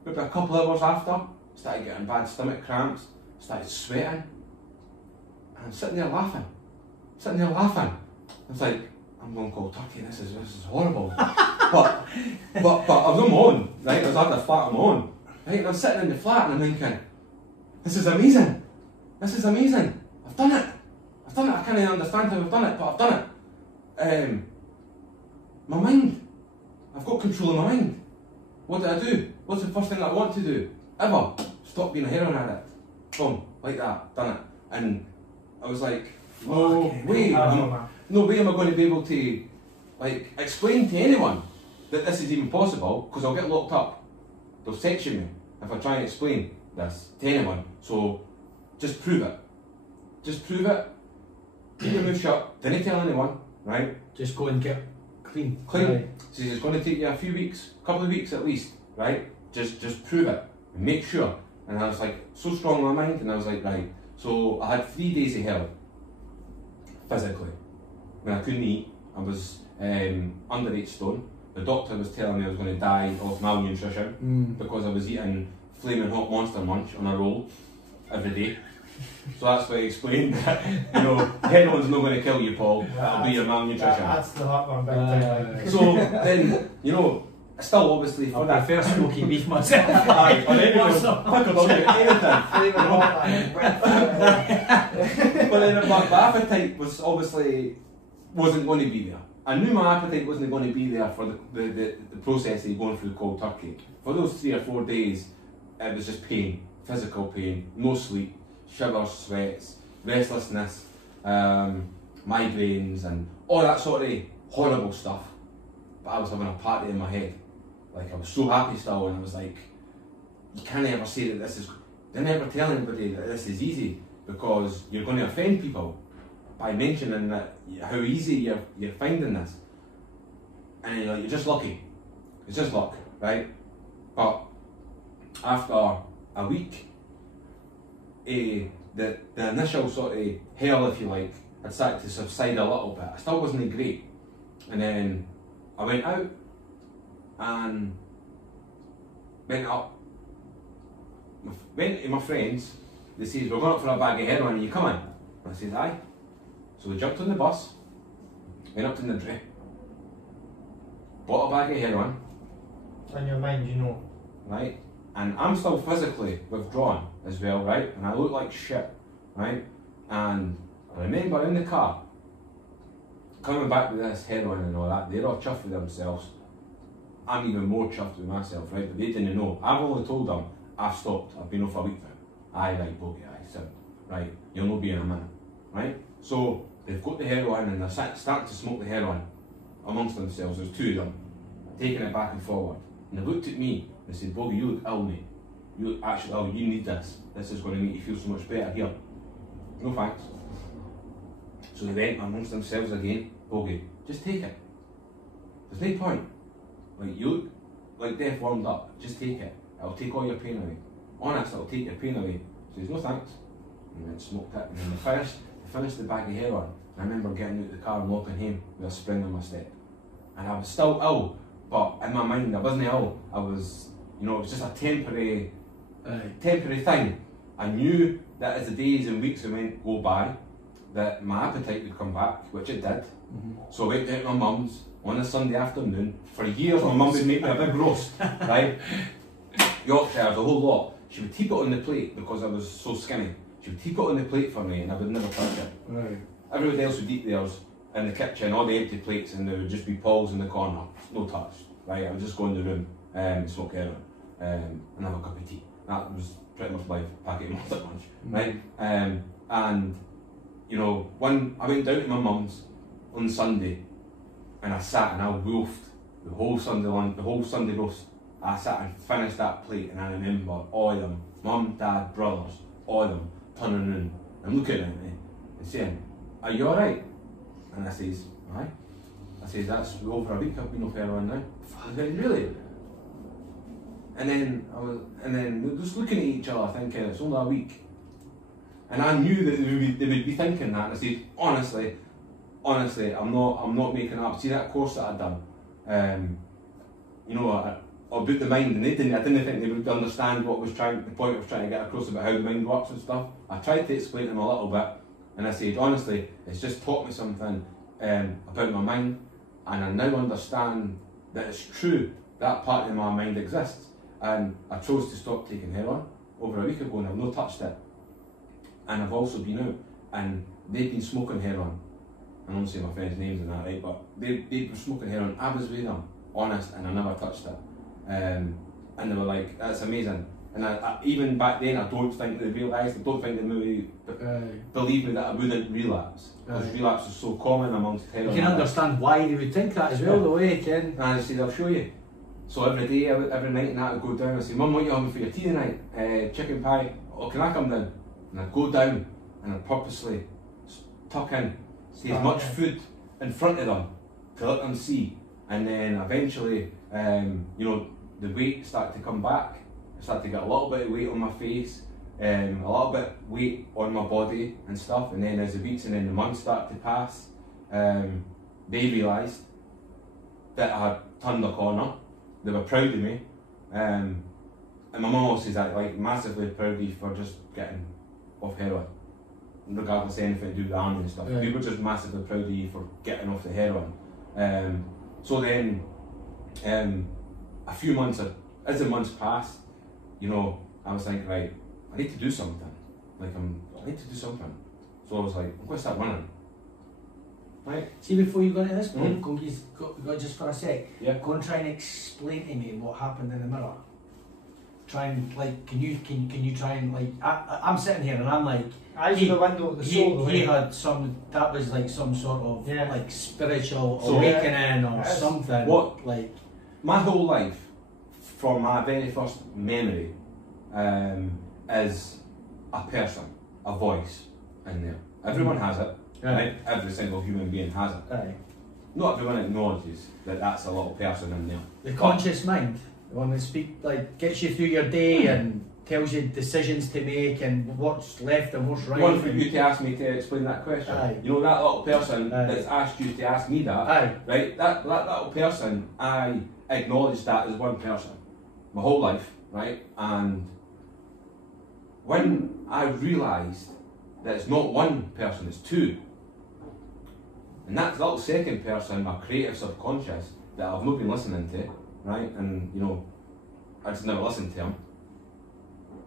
maybe a couple of hours after, started getting bad stomach cramps, started sweating, and I'm sitting there laughing. I was like, I'm going cold turkey, this is horrible. but I was on my own, right? I was at the flat on my own. Right, and I'm sitting in the flat and I'm thinking, this is amazing. This is amazing. I've done it. I've done it. I can't even understand how I've done it, but I've done it. My mind. I've got control of my mind. What did I do? What's the first thing I want to do? Ever. Stop being a heroin addict. Boom. Like that. Done it. And I was like, no way am I going to be able to like explain to anyone that this is even possible, because I'll get locked up. They'll section me if I try and explain this to anyone. So just prove it. Just prove it. Keep your mouth shut. Don't tell anyone, right? Just go and get clean. Clean. Right. So it's going to take you a few weeks, a couple of weeks at least, right? Just prove it and make sure. And I was like so strong in my mind, and I was like, right. So I had 3 days of hell physically. When I couldn't eat, I was under 8 stone. The doctor was telling me I was going to die of malnutrition because I was eating flaming hot Monster Munch on a roll every day. So that's why I explained that, you know, heroin's not going to kill you, Paul. That'll be your malnutrition. That's the hot one, big time. So then, you know, still obviously for I that. prefer smoky beef myself. Aye, or anything. But then my appetite was obviously wasn't going to be there. I knew my appetite wasn't going to be there for the process of going through cold turkey. For those 3 or 4 days, it was just pain, physical pain, no sleep, shivers, sweats, restlessness, migraines, and all that sort of horrible stuff. But I was having a party in my head. Like, I was so happy still, and I was like, you can't ever say that this is, don't ever tell anybody that this is easy, because you're going to offend people by mentioning that how easy you're finding this. And you're just lucky. It's just luck, right? But after a week, the initial sort of hell, if you like, had started to subside a little bit. I still wasn't great. And then I went out and went up. Went to my friends. They said, we're going up for a bag of heroin, are you coming? And I said, aye. So we jumped on the bus, went up to Nidri, bought a bag of heroin. In your mind, you know. Right? And I'm still physically withdrawn as well, right? And I look like shit, right? And I remember in the car, coming back with this heroin and all that, they're all chuffed with themselves. I'm even more chuffed with myself, right? But they didn't know. I've only told them, I've stopped, I've been off a week now. Aye, right, Boggie, aye, so, right, you'll not be in a minute, right? So, they've got the heroin and they're starting to smoke the heroin amongst themselves. There's 2 of them, taking it back and forward. And they looked at me and they said, Boggie, you look ill, mate. You look actually ill, you need this. This is going to make you feel so much better. Here. No thanks. So they went amongst themselves again. Boggie, just take it. There's no point. Like, you look like death warmed up. Just take it. It'll take all your pain away. Honest, it'll take your pain away. So he says, no thanks. And then smoked it. And then they finished the bag of heroin. I remember getting out of the car and walking home with a spring on my step. And I was still ill, but in my mind I wasn't ill. I was, you know, it was just a temporary thing. I knew that as the days and weeks go by, that my appetite would come back, which it did. So I went down to my mum's on a Sunday afternoon. For years my mum would make me a big roast, right? Yorkshire, the whole lot. She would keep it on the plate because I was so skinny. She would keep it on the plate for me and I would never touch it. Right. Everybody else would eat theirs in the kitchen, all the empty plates, and there would just be Paul's in the corner, no touch. Right, I would just go in the room and smoke heroin and have a cup of tea. That was pretty much my packet of Monster Munch, right? And you know, when I went down to my mum's on Sunday, and I sat and I wolfed the whole Sunday lunch, the whole Sunday roast. I sat and finished that plate, and I remember all of them, mum, dad, brothers, all of them turning around and looking at me and saying, "Are you all right?" And I says, "Aye." I says, "That's over a week I've been off heroin now." I said, "Really?" And then they were just looking at each other thinking, it's only a week. And I knew that they would be thinking that. And I said, honestly, I'm not making it up. See that course that I'd done, you know, about the mind, and I didn't think they would understand the point I was trying to get across about how the mind works and stuff. I tried to explain to them a little bit, and I said, honestly, it's just taught me something about my mind, and I now understand that it's true, that part of my mind exists. and I chose to stop taking heroin over a week ago, and I've not touched it. And I've also been out, and they've been smoking heroin. I don't say my friends' names and that, right? But they were smoking heroin. I was with them, honest, and I never touched it. And they were like, "That's amazing." And I even back then, I don't think they realised. I don't think they maybe believed me that I wouldn't relapse, because relapse is so common amongst heroin. You can understand why they would think that as well, the way you can. And I said, "I'll show you." So every day, every night, and that I'd go down. I say, "Mum, what are you having for your tea tonight? Chicken pie." "Oh, can I come down?" And I'd go down, and I'd purposely tuck in, see as much food in front of them to let them see. And then eventually, you know, the weight started to come back. I started to get a little bit of weight on my face, a little bit of weight on my body and stuff. And then as the weeks and then the months started to pass, they realised that I had turned the corner. They were proud of me. And my mum always says that, like, massively proud of you for just getting off heroin, regardless of anything to do with the army and stuff. Right. We were just massively proud of you for getting off the heroin. So then, a few months, as the months passed, you know, I was thinking, right, I need to do something. Like, I need to do something. So I was like, I'm going to start running. Right? See, before you go into this, go just for a sec. Yeah. Go and try and explain to me what happened in the mirror. Try and, like, can you try and, like, I'm sitting here and I'm like, Eyes in the window of the soul. he had some, that was like some sort of like spiritual awakening or something. What, like, my whole life, from my very first memory, is a person, a voice in there. Everyone has it, right? Every single human being has it. Aye. Not everyone acknowledges that that's a little person in there. The conscious mind, the one that gets you through your day and tells you decisions to make and what's left and what's right. One for you to ask me to explain that question. Aye. You know, that little person that's asked you to ask me that, right? That little person, I acknowledge that as one person my whole life, right? And when I realised that it's not one person, it's two, and that little second person, my creative subconscious, that I've not been listening to, right? And, you know, I just never listened to him.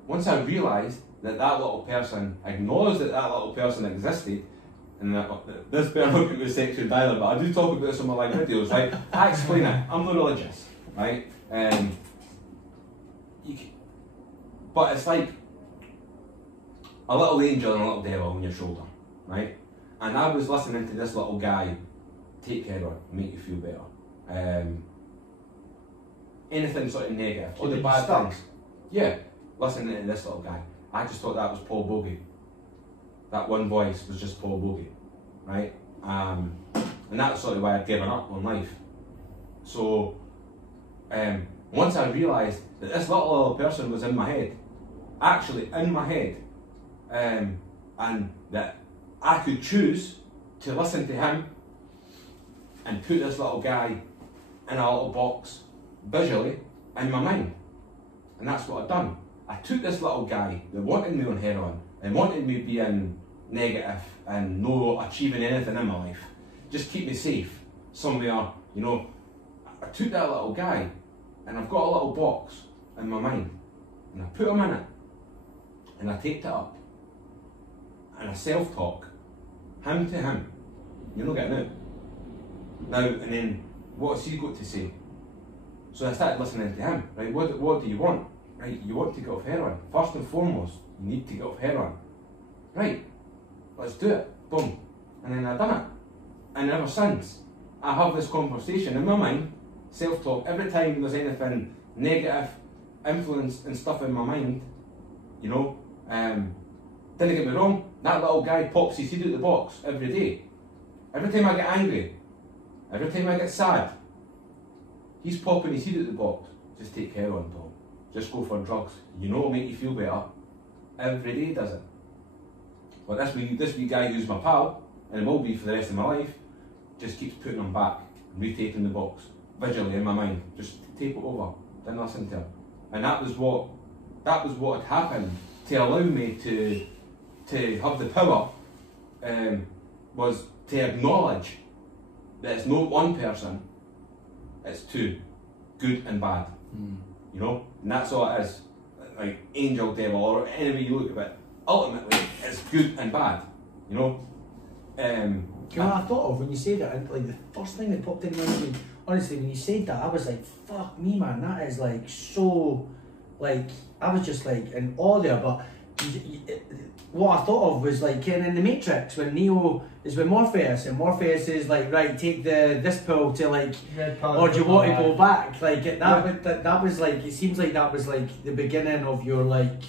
Once I realised that that little person, acknowledged that that little person existed, and this better not get me sexual either, but I do talk about this on my live videos, right? I explain it. I'm not religious, right? But it's like a little angel and a little devil on your shoulder, right? And I was listening to this little guy take heroin, make you feel better. Anything sort of negative, all the bad things. Yeah, listening to this little guy. I just thought that was Paul Boggie. That one voice was just Paul Boggie, right? And that's sort of why I'd given up on life. So, once I realised that this little person was in my head, actually in my head, and that I could choose to listen to him and put this little guy in a little box visually in my mind. And that's what I've done. I took this little guy that wanted me on heroin and wanted me being negative and no achieving anything in my life, just keep me safe somewhere, you know. I took that little guy and I've got a little box in my mind and I put him in it and I taped it up and I self-talk him to him. You're not getting out. Now, and then what's he got to say? So I started listening to him, right? What do you want? Right, you want to get off heroin. First and foremost, you need to get off heroin. Right, let's do it. Boom. And then I've done it. And ever since, I have this conversation in my mind, self-talk, every time there's anything negative, influence and stuff in my mind, you know, didn't get me wrong, that little guy pops his head out the box every day. Every time I get angry, every time I get sad, he's popping his head out the box. Just take heroin, Paul. Just go for drugs. You know it'll make you feel better. Every day does it. But this wee guy who's my pal, and it will be for the rest of my life, just keeps putting him back, retaping the box, visually in my mind. Just tape it over. Didn't listen to him. And that was what had happened to allow me to have the power, was to acknowledge that it's not one person, it's two, good and bad. You know? and that's all it is. Like angel, devil, or any way you look at it, ultimately it's good and bad, you know. You know what I thought of when you said that? Like the first thing that popped in my mind, honestly, when you said that, I was like, fuck me, man, that is like so, like, I was just like in awe there. But what I thought of was like in the Matrix when Neo is with Morpheus, and Morpheus is like, right, take this pill to like, or do you want to go back? Like that was like, it seems like that was like the beginning of your like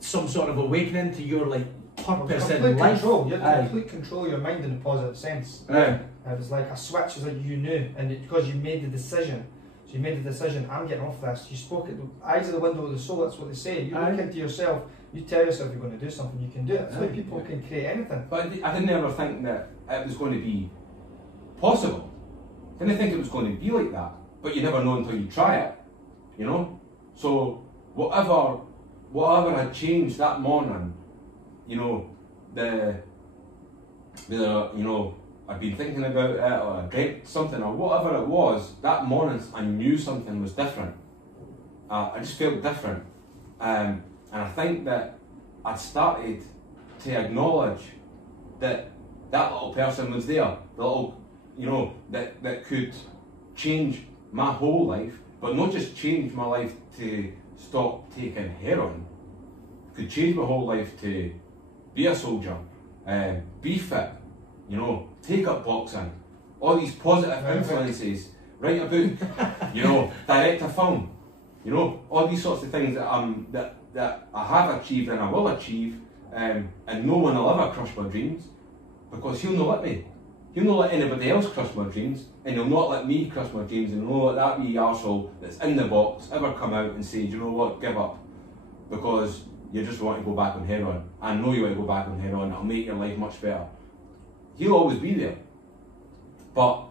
some sort of awakening to your like purpose in life. Control. You have complete control of your mind in a positive sense. Right. It was like a switch, is like you knew, and because you made the decision. So you made the decision, I'm getting off this. You spoke at the eyes of the window of the soul, that's what they say. You look into yourself, you tell yourself you're going to do something, you can do it. That's why people can create anything. But I didn't ever think that it was going to be possible. I didn't think it was going to be like that. But you never know until you try it, you know? So whatever had changed that morning, you know, whether, you know, I'd been thinking about it or I dreamt something or whatever it was, that morning I knew something was different. I just felt different. And I think that I'd started to acknowledge that little person was there, the little, you know, that could change my whole life, but not just change my life to stop taking heroin, could change my whole life to be a soldier, be fit, you know, take up boxing, all these positive influences, write a book, you know, direct a film, you know, all these sorts of things that I have achieved and I will achieve, and no one will ever crush my dreams, because he'll not let me. He'll not let anybody else crush my dreams, and he'll not let me crush my dreams, and he'll not let that wee arsehole that's in the box ever come out and say, do you know what, give up, because you just want to go back on heroin. I know you want to go back on heroin, it'll make your life much better. He'll always be there. But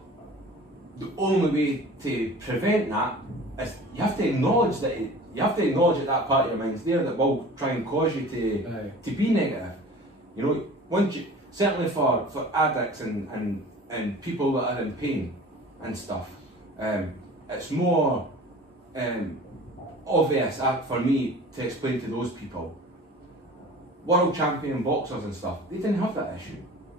the only way to prevent that is you have to acknowledge that that part of your mind's there that will try and cause you to be negative. You know, once you, certainly for addicts and people that are in pain and stuff, it's more obvious for me to explain to those people. World champion boxers and stuff, they didn't have that issue.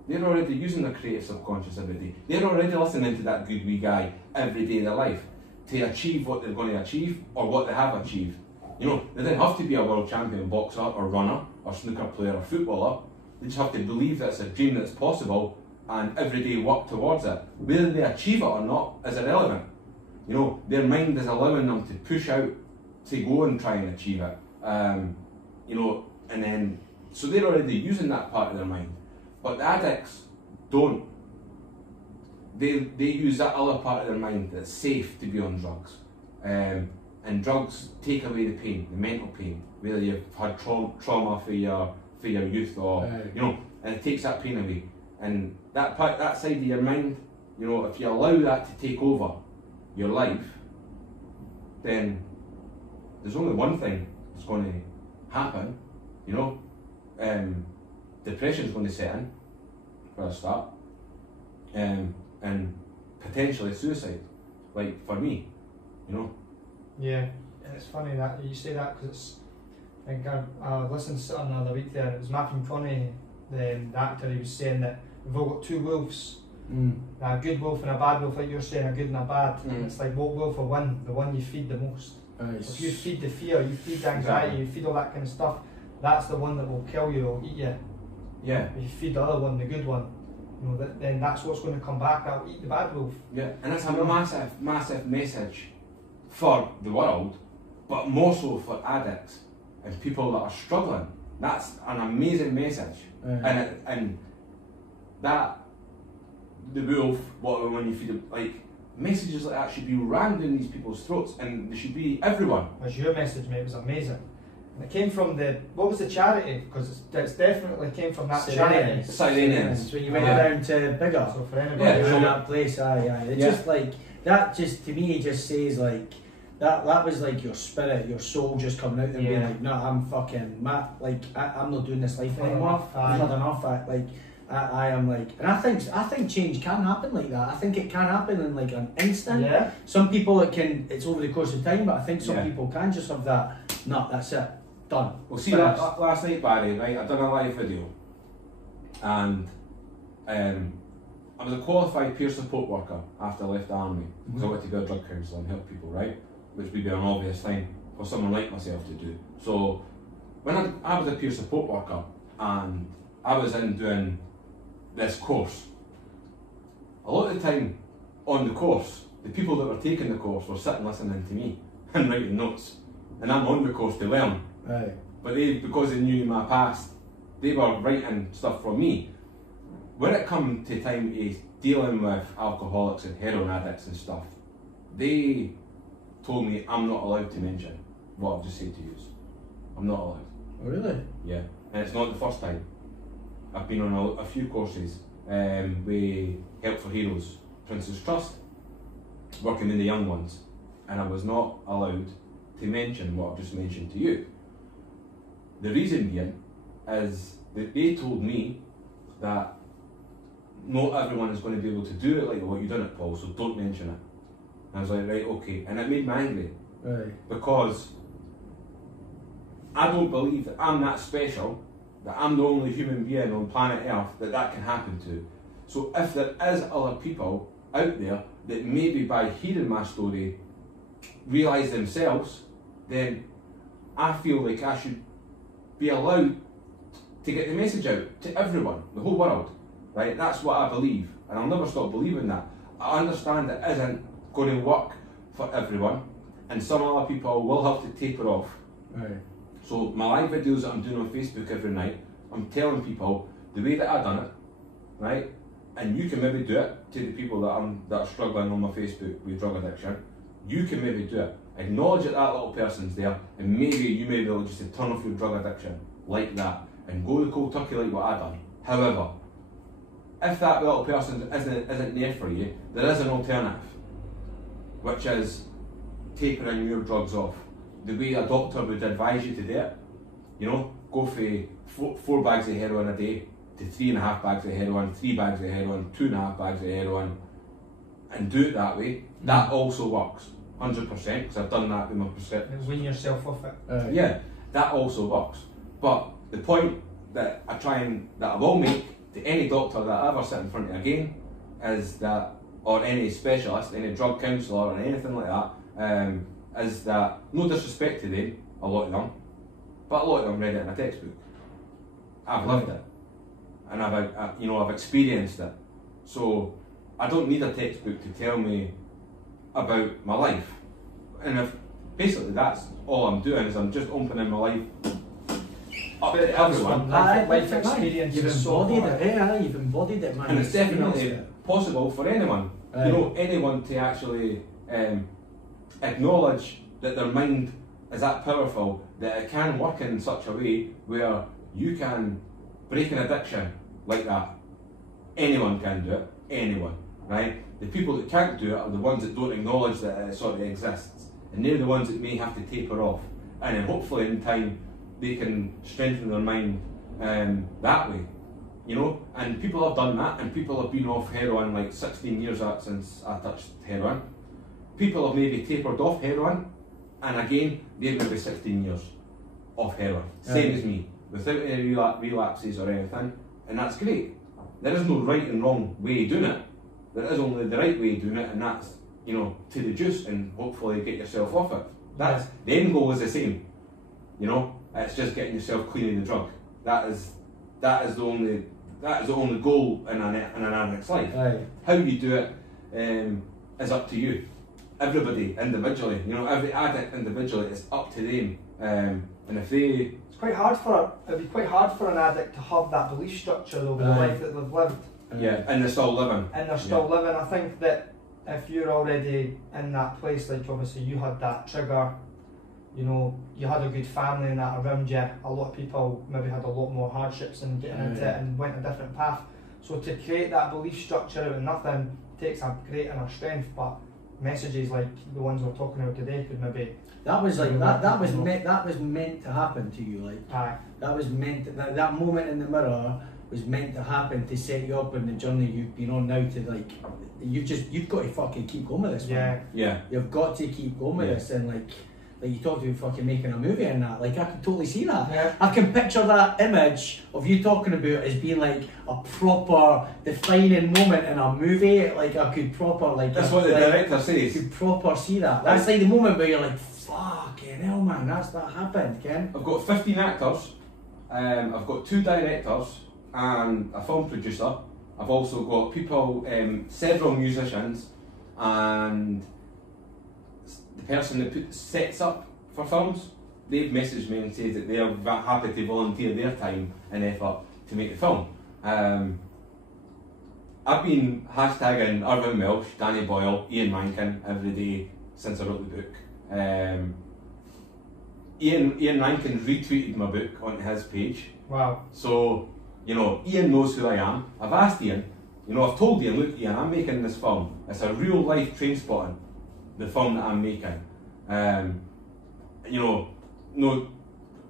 They're already using their creative subconscious every day. They're already listening to that good wee guy every day of their life to achieve what they're going to achieve or what they have achieved. You know, they didn't have to be a world champion boxer or runner or snooker player or footballer. They just have to believe that it's a dream that's possible and every day work towards it. Whether they achieve it or not is irrelevant. You know, their mind is allowing them to push out to go and try and achieve it. You know, and then, so they're already using that part of their mind. But the addicts don't. They use that other part of their mind that's safe to be on drugs. And drugs take away the pain, the mental pain, whether you've had trauma for your youth or, you know, and it takes that pain away. And that side of your mind, you know, if you allow that to take over your life, then there's only one thing that's going to happen, you know. Depression's going to set in, for a start, and potentially suicide, like for me, you know. Yeah, and it's funny that you say that because I think I listened to something the other week there, and it was Matthew McConaughey, the actor. He was saying that we've all got two wolves, a good wolf and a bad wolf, like you're saying, a good and a bad. And it's like what wolf will win? The one you feed the most. If you feed the fear, you feed the anxiety, you feed all that kind of stuff, that's the one that will kill you or eat you. Yeah. If you feed the other one, the good one, you know, then that's what's going to come back. That'll eat the bad wolf. Yeah, and that's a massive, massive message for the world, but more so for addicts and people that are struggling. That's an amazing message, and that the wolf, when you feed it, like messages like that should be rammed in these people's throats, and they should be everyone. As your message, mate, was amazing. And it came from what was the charity? Because it's definitely came from that charity. Silence. When you went down to Bigger, so for anybody from that place, it's just like that. Just to me, just says like that was like your spirit, your soul just coming out there and being Yeah. like, no, I'm fucking I'm not doing this life anymore. enough, I've had enough. I am like, and I think change can happen like that. I think it can happen in like an instant. Yeah. Some people it's over the course of time, but I think some Yeah. people can just have that. No, that's it, done. Well, see, Finished. last night, Barry, right, I done a live video, and I was a qualified peer support worker after I left the army, because I wanted to be a drug counsellor and help people, right? Which would be an obvious thing for someone like myself to do. So, when I was a peer support worker, and I was in doing this course, a lot of the time on the course, the people that were taking the course were sitting listening to me and writing notes. And I'm on the course to learn. Right. But because they knew my past, they were writing stuff from me. When it come to time of dealing with alcoholics and heroin addicts and stuff, they told me I'm not allowed to mention what I've just said to you. I'm not allowed. Oh, really? Yeah, and it's not the first time. I've been on a few courses with Help for Heroes, Prince's Trust, working in the young ones, and I was not allowed to mention what I've just mentioned to you. The reason being is that they told me that not everyone is going to be able to do it like what you've done it, Paul, so don't mention it. And I was like, right, okay, and it made me angry. Right. Because I don't believe that I'm that special, that I'm the only human being on planet Earth that can happen to. So if there is other people out there that maybe by hearing my story realise themselves, then I feel like I should be allowed to get the message out to everyone, the whole world, right? That's what I believe, and I'll never stop believing that. I understand it isn't going to work for everyone, and some other people will have to taper off. Right. So my live videos that I'm doing on Facebook every night, I'm telling people the way that I done it, right? And you can maybe do it to the people that are struggling on my Facebook with drug addiction. You can maybe do it. Acknowledge that that little person's there, and maybe you may be able just to turn off your drug addiction like that and go the cold turkey like what I done. However, if that little person isn't there for you, there is an alternative, which is tapering your drugs off. The way a doctor would advise you to do it, you know, go for 4 bags of heroin a day to 3.5 bags of heroin, 3 bags of heroin, 2.5 bags of heroin, and do it that way. That also works, 100%, because I've done that with my prescriptions. Wean yourself off it. Yeah, that also works. But the point that I will make to any doctor that I ever sit in front of again is that, or any specialist, any drug counsellor or anything like that, is that, no disrespect to them, a lot of them, but a lot of them read it in a textbook. I've lived it, and I've experienced it. So I don't need a textbook to tell me about my life. And if basically that's all I'm doing, is I'm just opening my life up to everyone. Life experience You've is so embodied hard. it, yeah, you've embodied it, man. And it's definitely Experienced it. possible for anyone. You know, anyone to actually acknowledge that their mind is that powerful, that it can work in such a way where you can break an addiction like that. Anyone can do it, anyone, right? The people that can't do it are the ones that don't acknowledge that it sort of exists, and they're the ones that may have to taper off, and then hopefully in time they can strengthen their mind that way, you know. And people have done that, and people have been off heroin like 16 years since I touched heroin. People have maybe tapered off heroin, and again they're maybe 16 years off heroin, same as me, without any relapses or anything, and that's great. There is no right and wrong way of doing it. There is only the right way of doing it, and that's, you know, to the juice and hopefully get yourself off it. That's the end goal is the same, you know. It's just getting yourself clean of the drug. That is the only goal in an addict's life. Right. How you do it is up to you. Everybody individually, you know, every addict individually, it's up to them. And if they, it'd be quite hard for an addict to have that belief structure over the life that they've lived. yeah, and they're still living. And they're still living. I think that if you're already in that place, like obviously you had that trigger, you know, you had a good family and that around you, a lot of people maybe had a lot more hardships and getting into it and went a different path. So to create that belief structure out of nothing takes a great inner strength, but messages like the ones we're talking about today could maybe. That was like that was meant to happen to you, like Aye. that was meant that moment in the mirror was meant to happen to set you up on the journey you've been on now to like you've got to fucking keep going with this, man. Yeah. You've got to keep going with this, and like you talked about fucking making a movie and that, like I can totally see that. Yeah. I can picture that image of you talking about as being like a proper defining moment in a movie. Like I could proper like. That's what the director says. You could proper see that. That's like the moment where you're like, fucking hell, man, that happened, Ken. I've got 15 actors. I've got 2 directors and a film producer. I've also got people, several musicians, and the person that sets up for films. They've messaged me and said that they're happy to volunteer their time and effort to make the film. I've been hashtagging Irvin Welsh, Danny Boyle, Ian Rankin every day since I wrote the book. Ian Rankin retweeted my book on his page. Wow. So, Ian knows who I am. I've asked Ian, I've told Ian, look Ian, I'm making this film. It's a real life train spotting, the film that I'm making. No,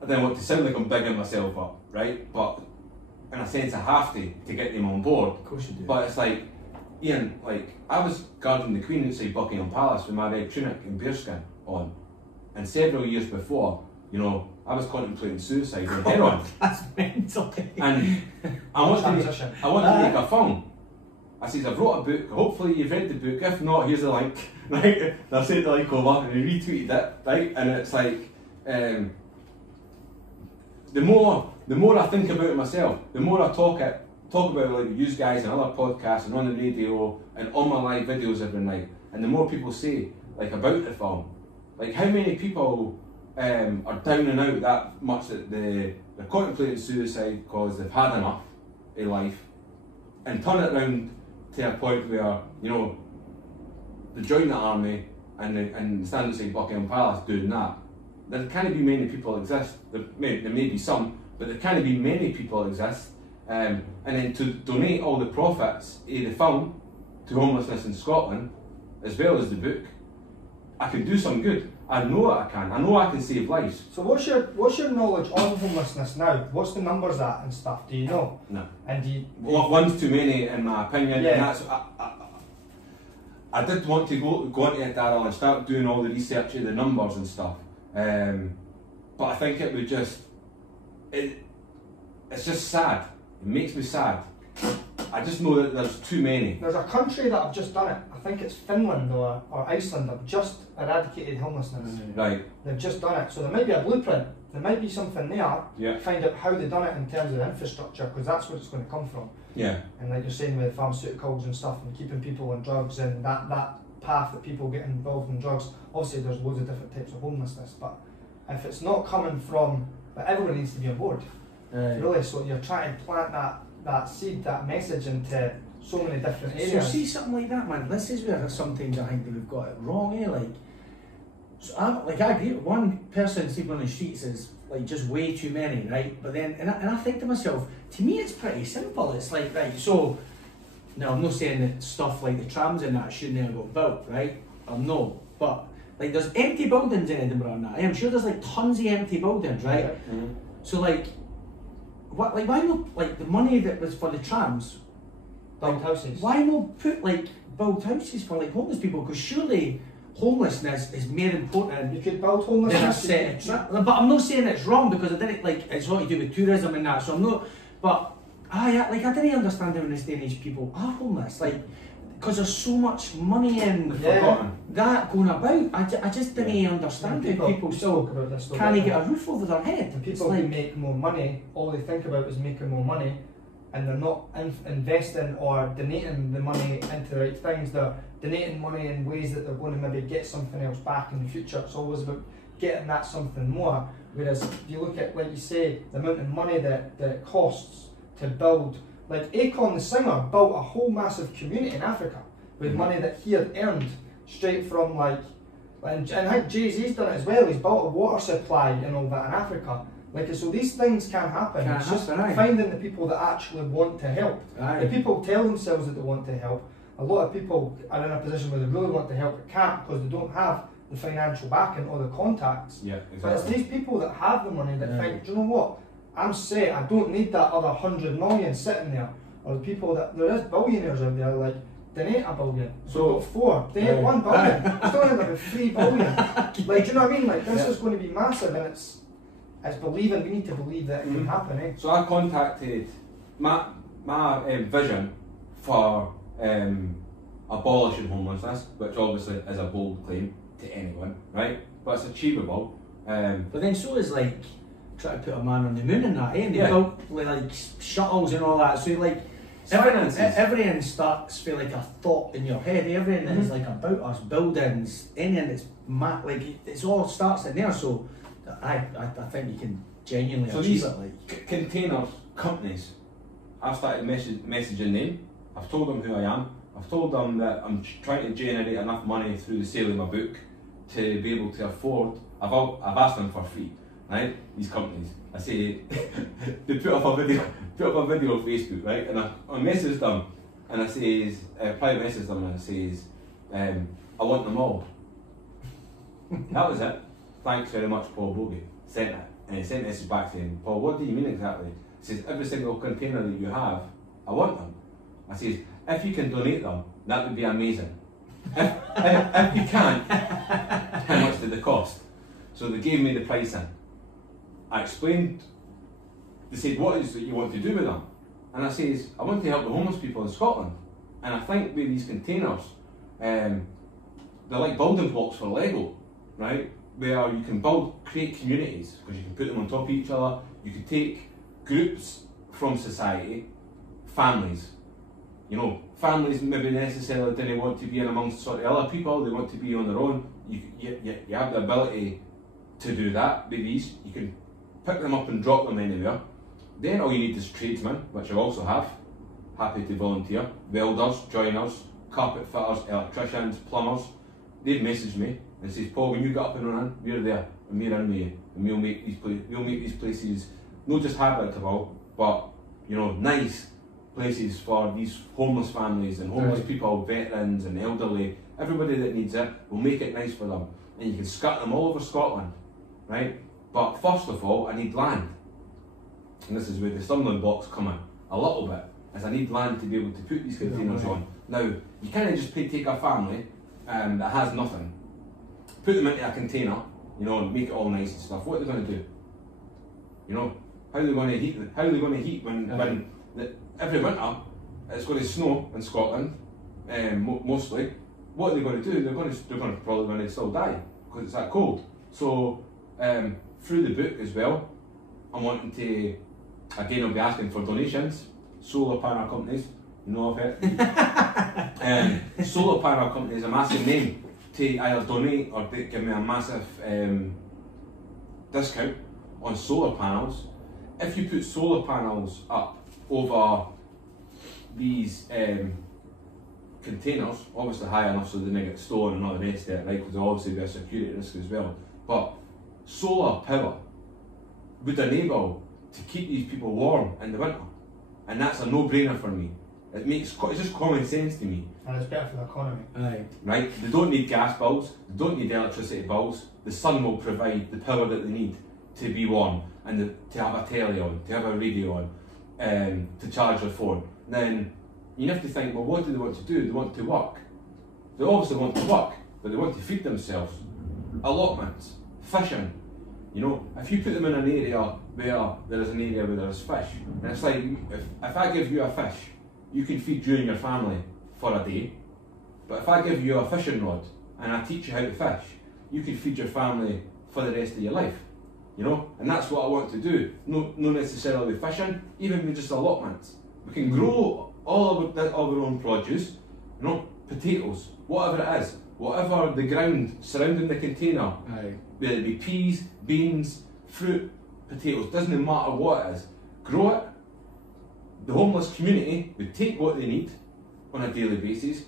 I don't want to sound like I'm bigging myself up, right? But in a sense I have to get them on board. Of course you do. But it's like, Ian, I was guarding the Queen outside Buckingham Palace with my red tunic and bearskin on. And several years before, I was contemplating suicide and heroin. That's mental. And I want to make a film. I says, I've wrote a book, hopefully you've read the book, if not, here's the link. Right? And I sent the link over and he retweeted it, right? And it's like, the more I think about it myself, the more I talk about it like you guys and other podcasts and on the radio and on my live videos every night, and the more people say like about the film, like how many people are down and out that much that they're contemplating suicide because they've had enough in life, and turn it around to a point where they join the army and stand outside Buckingham Palace doing that. There can't be many people exist. There may be some, but there can't be many people exist. And then to donate all the profits of the film to homelessness in Scotland, as well as the book, I can do some good. I know I can. I know I can save lives. So what's your knowledge on homelessness now? What's the numbers at and stuff? Do you know? No. And do you One's too many in my opinion. Yeah. And that's I did want to go into it, Daryl, and start doing all the research of the numbers and stuff. But I think it would just it's just sad. It makes me sad. I just know that there's too many. There's a country that have just done it. I think it's Finland or Iceland have just eradicated homelessness. Right. They've just done it. So there might be a blueprint. There might be something there. Yeah. Find out how they've done it in terms of infrastructure, because that's where it's going to come from. Yeah. And like you're saying with pharmaceuticals and stuff and keeping people on drugs and that path that people get involved in drugs, obviously there's loads of different types of homelessness, but if it's not coming from, but everyone needs to be on board. Really, so you're trying to plant that seed, that message into so many different areas. So see something like that, man. This is where sometimes I think that we've got it wrong, eh? Like, so I agree. One person sleeping on the streets is like just way too many, right? But then, and I think to myself, to me, it's pretty simple. It's like, right, so now I'm not saying that stuff like the trams and that shouldn't have got built, right? I'm not, but like there's empty buildings in Edinburgh and that. I'm sure there's like tons of empty buildings, right? Yeah. Mm-hmm. So like, what, like why not like the money that was for the trams? Build houses. Why not put like build houses for like homeless people? Because surely homelessness is more important You could build than a homelessness. set of trams. But I'm not saying it's wrong because I didn't like it's all to do with tourism and that. So I'm not. But I didn't understand how in this day and age people are homeless. Like because there's so much money in Forgotten. that going about. I just didn't understand how people still about this though, can't didn't get they? a roof over their head. And It's people who like, make more money, all they think about is making more money, and they're not investing or donating the money into the right things. They're donating money in ways that they're going to maybe get something else back in the future. It's always about getting that something more. Whereas if you look at, like you say, the amount of money that it costs to build, like Akon the singer built a whole massive community in Africa with money that he had earned straight from and I think Jay-Z's done it as well. He's built a water supply and all that in Africa. Like, so these things can happen. It's just finding the people that actually want to help. Aye. The people tell themselves that they want to help. a lot of people are in a position where they really want to help but can't because they don't have the financial backing or the contacts. Yeah, But it's exactly. these people that have the money that think, do you know what? I'm set. I don't need that other 100 million sitting there. Or the people that there is billionaires out there like. They ain't a billion. So we've got 4. They ain't 1 billion. It's not even about 3 billion. Like, do you know what I mean? Like, this is going to be massive, and it's believing. We need to believe that it can happen. Eh? So I contacted my vision for abolishing homelessness, which obviously is a bold claim to anyone, right? But it's achievable. But then so is like trying to put a man on the moon and that, eh? And they Yeah. built like shuttles and all that. So like everything starts for like a thought in your head. Everything is like about us, buildings, anything that's like it's all starts in there. So I think you can genuinely So achieve these it. Like container companies, I've started messaging them. I've told them who I am. I've told them that I'm trying to generate enough money through the sale of my book to be able to afford. I've asked them for free, right? These companies. I say they put up a video on Facebook, right? And I messaged them and I says, private message them and I says, I want them all. That was it. Thanks very much, Paul Boggie. Sent it. And he sent a message back saying, Paul, what do you mean exactly? He says, every single container that you have, I want them. I says, if you can donate them, that would be amazing. If you can't, how much did they cost? So they gave me the pricing. I explained, they said, what is it you want to do with them? And I says, I want to help the homeless people in Scotland. And I think with these containers, they're like building blocks for Lego, right? Where you can create communities, because you can put them on top of each other. You can take groups from society, families. You know, families maybe necessarily didn't want to be in amongst sort of other people, they want to be on their own. You have the ability to do that with these. You can pick them up and drop them anywhere. Then all you need is tradesmen, which I also have, happy to volunteer, welders, joiners, carpet fitters, electricians, plumbers. They've messaged me and says, Paul, when you get up and running, we're there and we're in with you, and we'll make these places not just habitable, but you know, nice places for these homeless families and homeless people, veterans and elderly, everybody that needs it. We'll make it nice for them, and you can scatter them all over Scotland, right? But first of all, I need land, and this is where the stumbling blocks come in a little bit, as I need land to be able to put these containers on. Now, you can't just take a family that has nothing, put them into a container, you know, and make it all nice and stuff. What are they going to do? You know, how are they going to heat? How are they going to heat when every winter it's going to snow in Scotland, mostly? What are they going to do? They're probably going to still die because it's that cold. So through the book as well, I'm wanting to, again, I'll be asking for donations. Solar panel companies, you know of it. Solar panel companies, I'm asking them to either donate or give me a massive discount on solar panels. If you put solar panels up over these containers, obviously high enough so they don't get stolen and all the rest of it, right? Because there'll obviously be a security risk as well. But solar power would enable to keep these people warm in the winter, and that's a no-brainer for me. It's just common sense to me. And it's better for the economy. aye. Right? They don't need gas bills, they don't need electricity bills. The sun will provide the power that they need to be warm and to have a telly on, to have a radio on, to charge their phone. Then you have to think, well, what do they want to do? They want to work. They obviously want to work, but they want to feed themselves. Allotments, fishing. You know, if you put them in an area where there is an area where there is fish, and it's like, if I give you a fish, you can feed you and your family for a day. But if I give you a fishing rod and I teach you how to fish, you can feed your family for the rest of your life. You know, and that's what I want to do. Not necessarily with fishing, even with just allotments. We can grow all of our own produce, you know, potatoes, whatever it is, whatever the ground surrounding the container, Aye. whether it be peas, beans, fruit, potatoes, doesn't matter what it is, grow it. The homeless community would take what they need on a daily basis,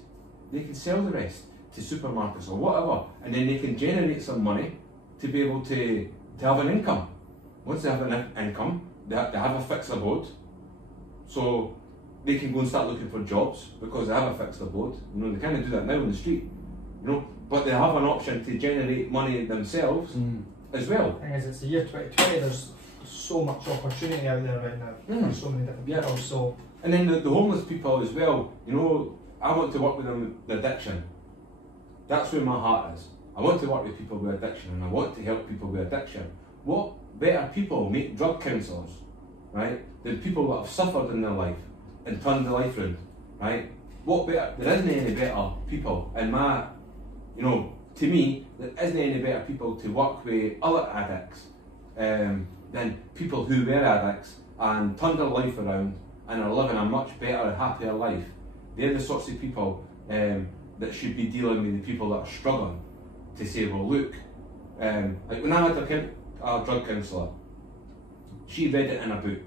they can sell the rest to supermarkets or whatever, and then they can generate some money to be able to have an income. Once they have an income, they have a fixed abode. So they can go and start looking for jobs because they have a fixed abode. You know, they can't do that now on the street. You know, but they have an option to generate money themselves as well. The thing is, it's the year 2020. There's so much opportunity out there right now for so many different people. So, and then the homeless people as well. You know, I want to work with them with addiction. That's where my heart is. I want to work with people with addiction, and I want to help people with addiction. What better people make drug counsellors, right? Than people that have suffered in their life and turned their life around, right? What better? There isn't any better people in my, you know, to me, there isn't any better people to work with other addicts than people who were addicts and turned their life around and are living a much better, happier life. They're the sorts of people that should be dealing with the people that are struggling, to say, well, look, like when I had a drug counsellor, she read it in a book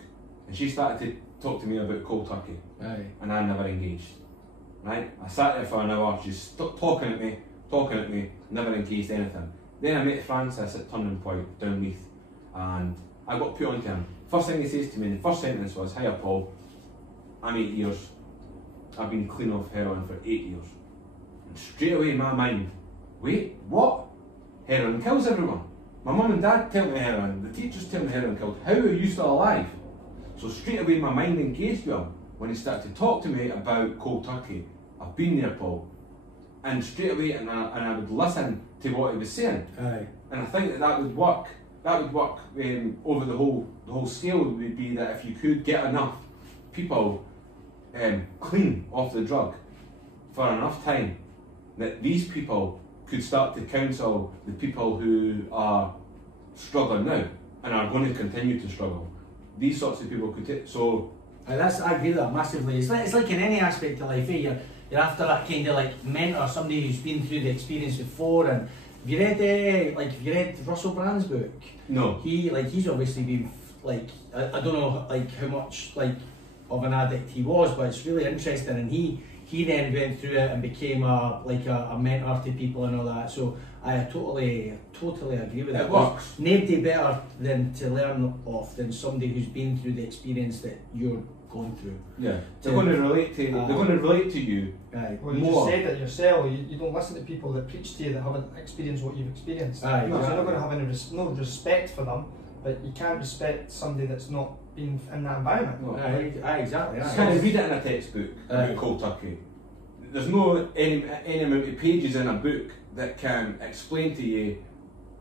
and she started to talk to me about cold turkey. Aye. And I never engaged. Right? I sat there for an hour, just talking at me, never engaged anything. Then I met Francis at Turning Point down Leith, and I got put onto him. First thing he says to me in the first sentence was, "Hiya Paul, I'm 8 years. I've been clean off heroin for 8 years." And straight away in my mind, wait, what? Heroin kills everyone. My mum and dad tell me heroin, the teachers tell me heroin killed. How are you still alive? So straight away my mind engaged with him when he started to talk to me about cold turkey. I've been there, Paul. And straight away, and I would listen to what he was saying. Aye. And I think that would work. That would work over the whole scale. Would be that if you could get enough people clean off the drug for enough time, that these people could start to counsel the people who are struggling now and are going to continue to struggle. These sorts of people could take. So I agree with that massively. It's like in any aspect of life, you're after that kind of like mentor, somebody who's been through the experience before. And have you read Russell Brand's book? No. He's obviously been I don't know how much of an addict he was, but it's really interesting. And he then went through it and became a mentor to people and all that. So I totally agree with that. It works. Nobody better than to learn off than somebody who's been through the experience that you're going through. Yeah, they're going to relate to. They're going to relate to you. Aye. Well, you just said it yourself. You don't listen to people that preach to you that haven't experienced what you've experienced. Aye, No, so exactly. you're not going to have any no respect for them, but you can't respect somebody that's not been in that environment. No. Aye, exactly. You Aye. can't read it in a textbook about cold turkey. There's no any amount of pages in a book that can explain to you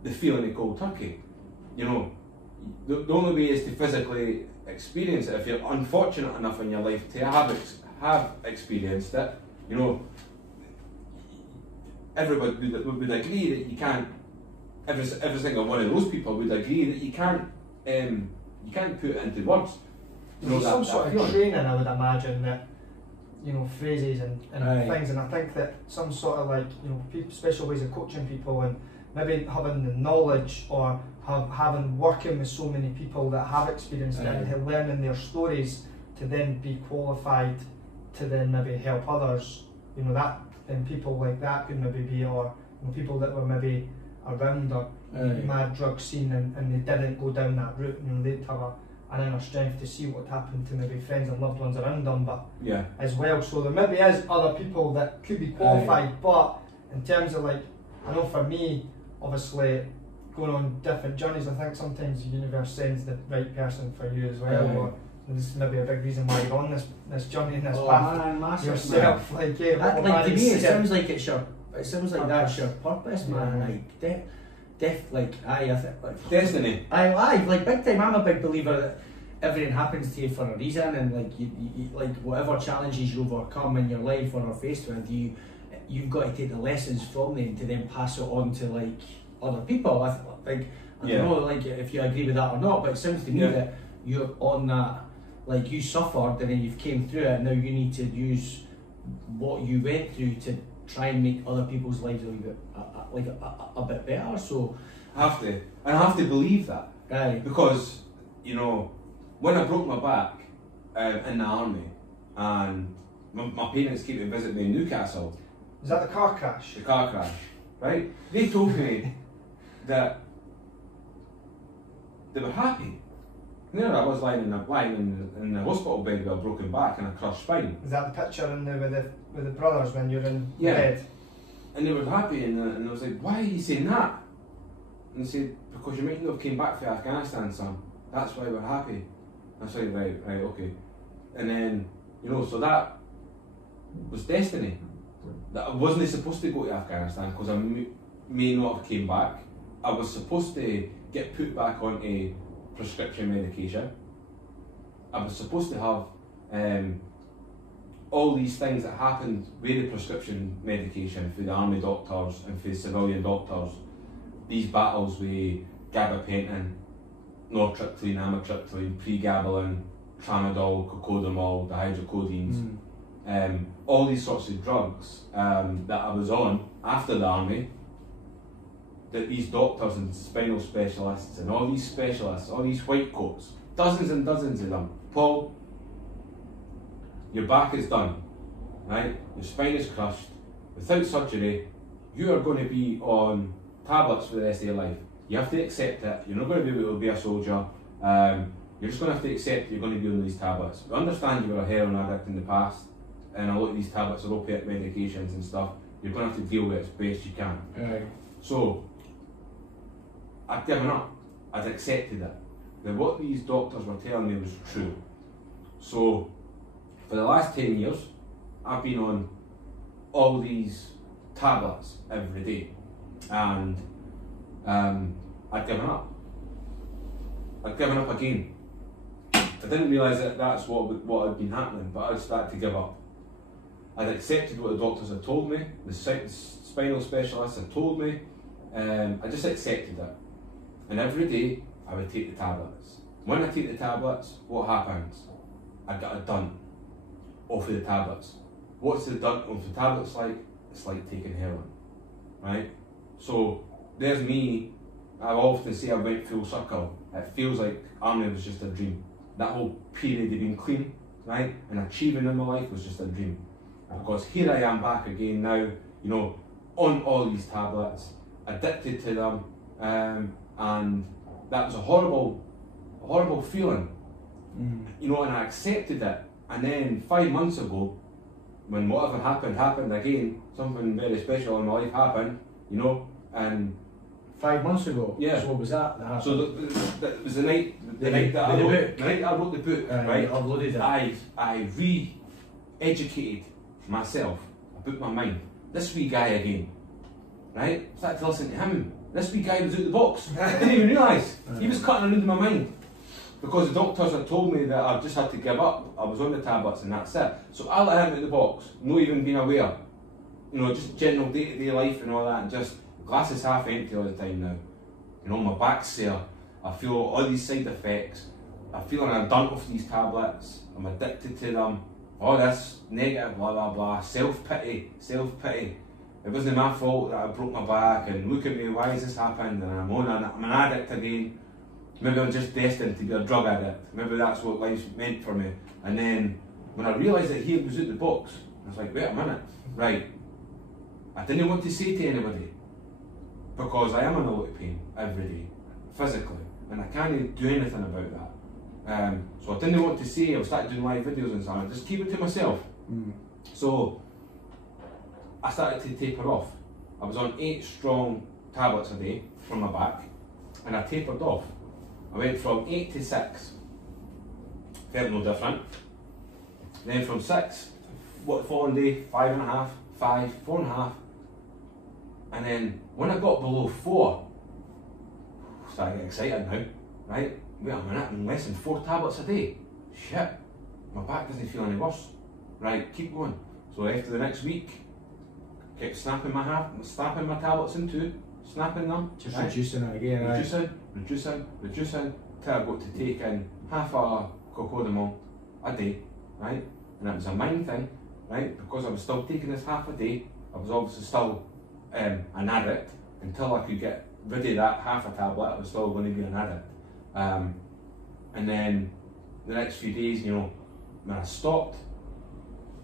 the feeling of cold turkey. You know, the only way is to physically experience it. If you're unfortunate enough in your life to have experienced it, you know, everybody would agree that you can't. Every single one of those people would agree that you can't put it into words. You know, There's some sort of feeling. training, I would imagine, that, you know, phrases and Aye. things, and I think that some sort of special ways of coaching people, and maybe having the knowledge or having working with so many people that have experienced it and learning their stories to then be qualified to then maybe help others. You know, that then people like that could maybe be, or people that were maybe around or mad drug scene and they didn't go down that route. You know, they'd have an inner strength to see what happened to maybe friends and loved ones around them, but as well. So there maybe is other people that could be qualified, but in terms of I know for me, obviously going on different journeys, I think sometimes the universe sends the right person for you as well. Or this is maybe a big reason why you're on this journey and this path man, yourself. to me, it sounds like it's your. It sounds like that's your purpose, man. I think Destiny. Aye, big time. I'm a big believer that everything happens to you for a reason, and you whatever challenges you overcome in your life or are faced with, you've got to take the lessons from them to then pass it on to other people. I don't know if you agree with that or not, but it sounds to me that you're on that, you suffered and then you've came through it, and now you need to use what you went through to try and make other people's lives a bit better. So I have to believe that. Aye. Because, you know, when I broke my back in the army, and my parents came to visit me in Newcastle. Is that the car crash? The car crash, right? They told me that they were happy There I was lying in the hospital bed with a broken back and a crushed spine. Is that the picture in there with the brothers when you're in Yeah. bed? And they were happy, and I was like, why are you saying that? And they said, because you might not have came back from Afghanistan, son. That's why we're happy. I was like, right, okay. And then, so that was destiny. That I wasn't supposed to go to Afghanistan because I may not have came back. I was supposed to get put back onto prescription medication. I was supposed to have all these things that happened with the prescription medication for the army doctors and for the civilian doctors. These battles with gabapentin, nortriptyline, amitriptyline, pregabalin, tramadol, cocodamol, dihydrocodeines, all these sorts of drugs that I was on after the army, that these doctors and spinal specialists and all these specialists, all these white coats, dozens and dozens of them, Paul, your back is done, right? Your spine is crushed. Without surgery, you are going to be on tablets for the rest of your life. You have to accept it. You're not going to be able to be a soldier. You're just going to have to accept that you're going to be on these tablets. We understand you were a heroin addict in the past, and a lot of these tablets are opiate medications and stuff. You're going to have to deal with it as best you can. Right. So, I'd given up. I'd accepted it. That what these doctors were telling me was true. So, for the last 10 years, I've been on all these tablets every day, and I'd given up. I'd given up again. I didn't realise that that's what had been happening, but I'd started to give up. I'd accepted what the doctors had told me, the spinal specialists had told me, I just accepted it. And every day I would take the tablets. When I take the tablets, what happens? I get a done off of the tablets. What's the done of the tablets like? It's like taking heroin, right? So there's me. I often say I went full circle. It feels like army was just a dream. That whole period of being clean, right, and achieving in my life was just a dream. Because here I am back again now, on all these tablets, addicted to them, and that was a horrible feeling. And I accepted it. And then 5 months ago, when whatever happened again, something very special in my life happened, and 5 months ago? Yeah. So what was that happened? So it was the night that I wrote the book, right? Uploaded it. I re-educated myself about my mind. This wee guy again, right? Started to listen to him. This wee guy was out the box. I didn't even realise. He was cutting into my mind. Because the doctors had told me that I just had to give up. I was on the tablets and that's it. So I let him out the box, not even being aware. Just general day-to-day life and all that, and just glass is half empty all the time now. My back's sore. I feel all these side effects. I feel like I'm done with these tablets. I'm addicted to them. All this negative, blah blah blah. Self-pity. It wasn't my fault that I broke my back, and look at me, why has this happened? And I'm an addict again. Maybe I'm just destined to be a drug addict. Maybe that's what life's meant for me. And then when I realised that he was out the box, I was like, wait a minute, right. I didn't want to say to anybody, because I am in a lot of pain every day, physically, and I can't do anything about that. So I didn't want to say. I started doing live videos and so on, just keep it to myself. So I started to taper off. I was on 8 strong tablets a day from my back, and I tapered off. I went from 8 to 6, felt no different. Then from 6, the following day, 5.5, 5, 4.5. And then when I got below 4, I started getting excited now, right? Wait a minute, I'm less than 4 tablets a day. Shit, my back doesn't feel any worse. Right, keep going. So after the next week, kept snapping my tablets in 2, snapping them. Just reducing it again, Reducing, till I got to take in half a cocodamol a day, right? And it was a mind thing, right? Because I was still taking this half a day, I was obviously still an addict. Until I could get rid of that half a tablet, I was still going to be an addict. And then the next few days, when I stopped,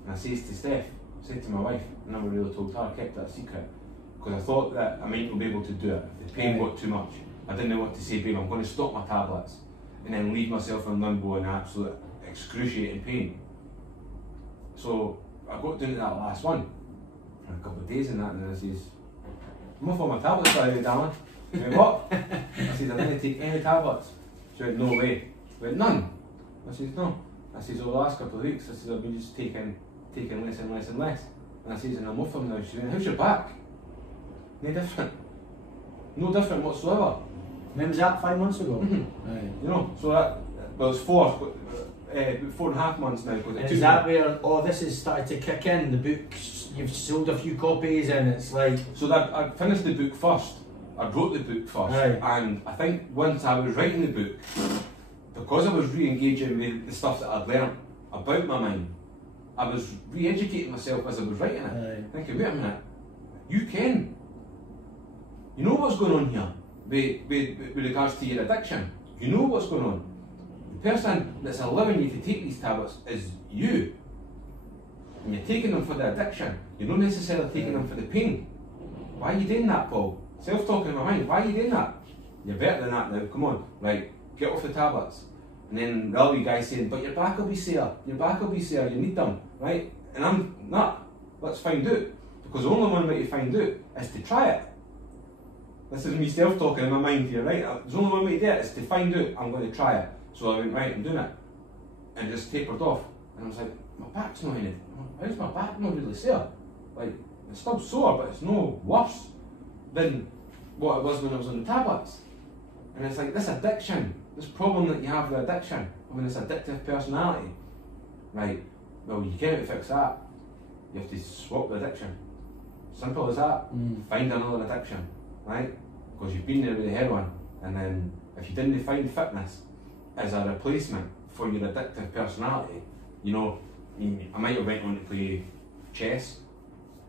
and I said to Steph, said to my wife, I never really told her, I kept it a secret, because I thought that I might not be able to do it if the pain got too much. I didn't want to say, babe, I'm going to stop my tablets. and then leave myself in limbo in absolute excruciating pain. So I got down to that last one for a couple of days and that, and then I says, I'm off on my tablets by the way, darling. She went, what? I says, I didn't take any tablets. She went, no way. I went, none. I says, no. I says, over the last couple of weeks, I says, I've been just taking less and less and less. And I says, and I'm off them now. She went, how's your back? No different. No different whatsoever. When was that, 5 months ago? Mm-hmm. Right. You know, so that, well, it's 4.5 months now. And is that where, this has started to kick in, the books, you've sold a few copies and it's like... So that I finished the book first. I wrote the book first. Right. And I think once I was writing the book, because I was re-engaging with the stuff that I'd learned about my mind, I was re-educating myself as I was writing it. Right. Thinking, wait a minute, you know what's going on here with regards to your addiction. You know what's going on. The person that's allowing you to take these tablets is you. And you're taking them for the addiction. You're not necessarily taking them for the pain. Why are you doing that, Paul? Self-talking in my mind, why are you doing that? You're better than that now, come on. Right, get off the tablets. And then the other guy saying, but your back will be sore, you need them, right? And I'm not, let's find out. Because the only one way to find out is to try it. This is me self-talking in my mind here, right? There's only one way to do it is to find out, I'm going to try it. So I went, right, I'm doing it. And just tapered off. And I was like, my back's not in it. How's my back not really sore? Like, it's still sore, but it's no worse than what it was when I was on the tablets. And it's like, this addiction, this problem that you have with addiction, this addictive personality, right, well, you can't fix that. You have to swap the addiction. Simple as that. Find another addiction, right? Because you've been there with the heroin, and then if you didn't find fitness as a replacement for your addictive personality, you know, I might have went on to play chess,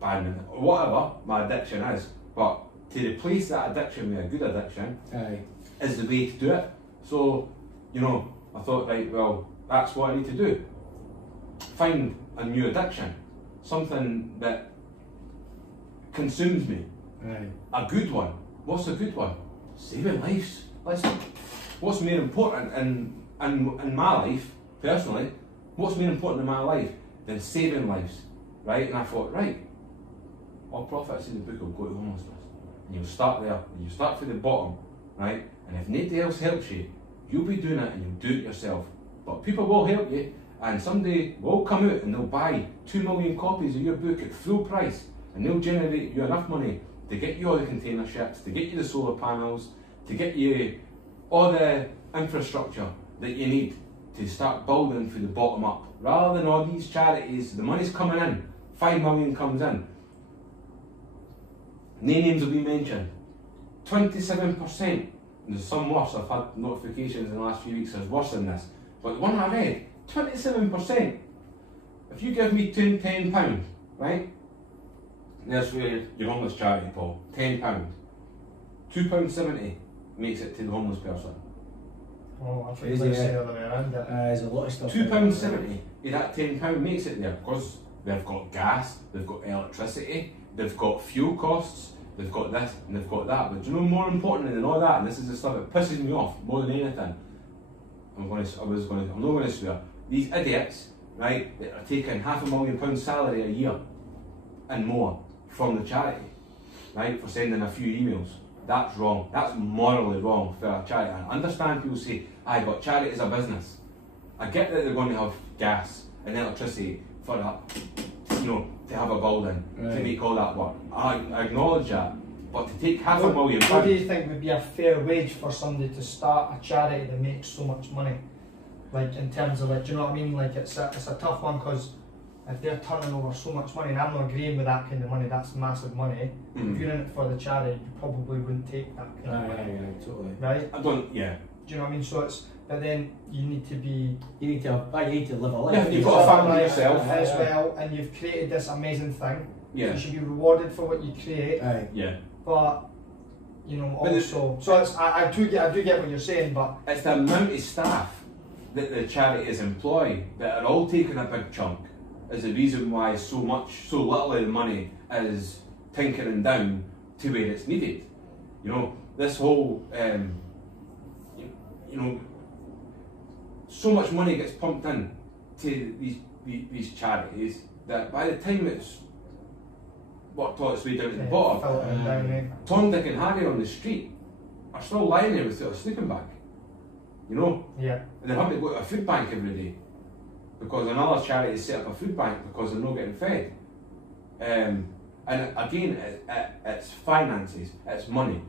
badminton, or whatever my addiction is, but to replace that addiction with a good addiction is the way to do it. So, you know, I thought, right, well, that's what I need to do. Find a new addiction, something that consumes me. Right. A good one. What's a good one? Saving lives. What's more important in my life, personally, what's more important in my life than saving lives, right? And I thought, right, all profits in the book will go to homelessness. And you'll start there, and you start from the bottom, right? And if nobody else helps you, you'll be doing it and you'll do it yourself. But people will help you, and someday will come out and they'll buy 2 million copies of your book at full price, and they'll generate you enough money to get you all the container ships, to get you the solar panels, to get you all the infrastructure that you need to start building from the bottom up. Rather than all these charities, the money's coming in, 5 million comes in. No names will be mentioned. 27%. There's some worse. I've had notifications in the last few weeks there's worse than this. But the one I read, 27%. If you give me £10, right? There's where your homeless charity, Paul. £10. £2.70 makes it to the homeless person. Oh, I thought you were going to say the other way around it. There's a lot of stuff. £2.70 of that £10 makes it there, because they've got gas, they've got electricity, they've got fuel costs, they've got this and they've got that. But do you know more importantly than all that, and this is the stuff that pisses me off more than anything, I'm not going to swear, these idiots, right, that are taking £500,000 salary a year and more from the charity, right, for sending a few emails. That's wrong. That's morally wrong for a charity. I understand people say, aye, but charity is a business. I get that they're going to have gas and electricity for that, you know, to have a building, to make all that work. I acknowledge that. But to take £500,000... What do you think would be a fair wage for somebody to start a charity that makes so much money? Like, in terms of, like, do you know what I mean? Like, it's a tough one, because if they're turning over so much money, and I'm not agreeing with that kind of money, that's massive money. If you're in it for the charity, you probably wouldn't take that kind of money. Yeah, totally. Right? I don't, yeah. Do you know what I mean? So it's, but then you need to be... You need to live a life. Yeah, you've got a family yourself. As well, and you've created this amazing thing. Yeah. You should be rewarded for what you create. Yeah. But, you know, also... So it's, I do get what you're saying, but... It's the amount of staff that the charities employ that are all taking a big chunk is the reason why so little of the money is tinkering down to where it's needed. You know, this whole, you know, so much money gets pumped in to these charities that by the time it's worked all its way down to the bottom, Tom, Dick and Harry on the street are still lying there without a sleeping bag. You know? Yeah. And they're having to go to a food bank every day because another charity set up a food bank because they're not getting fed. And again, it's finances, it's money.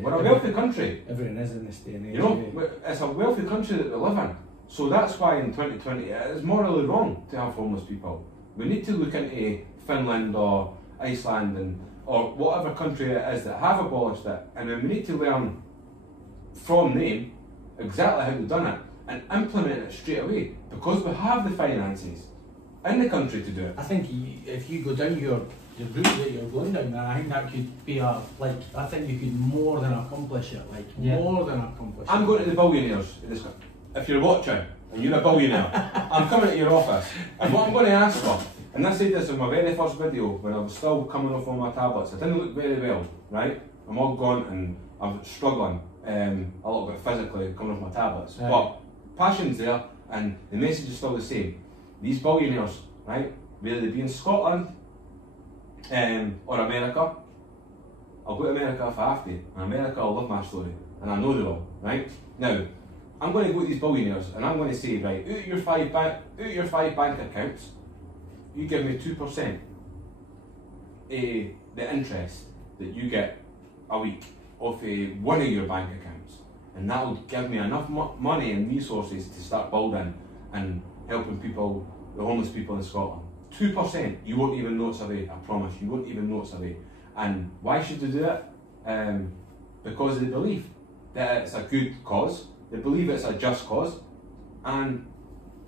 We're a wealthy country. Everything is in this day and age. You know, it's a wealthy country that we live in. So that's why in 2020 it is morally wrong to have homeless people. We need to look into Finland or Iceland or whatever country it is that have abolished it, and then we need to learn from them exactly how they've done it and implement it straight away because we have the finances in the country to do it. I think if you go down your route that you're going down, man, I think that could be I think you could more than accomplish it, more than accomplish it. I'm going to the billionaires in this country. If you're watching and you're a billionaire, I'm coming to your office and what I'm going to ask for, and I said this in my very first video when I was still coming off on my tablets, I didn't look very well, right? I'm all gone and I'm struggling a little bit physically coming off my tablets, right. But passion's there and the message is still the same. These billionaires, right, whether they be in Scotland or America, I'll go to America if I have to, and America will love my story, and I know they will, right? Now, I'm going to go to these billionaires and I'm going to say, right, out of your five bank accounts, you give me 2% the interest that you get a week off one of your bank accounts, and that will give me enough money and resources to start building and helping people, the homeless people in Scotland. 2%, you won't even know it's away, I promise, you won't even know it's away. And why should they do it? Because they believe that it's a good cause, they believe it's a just cause, and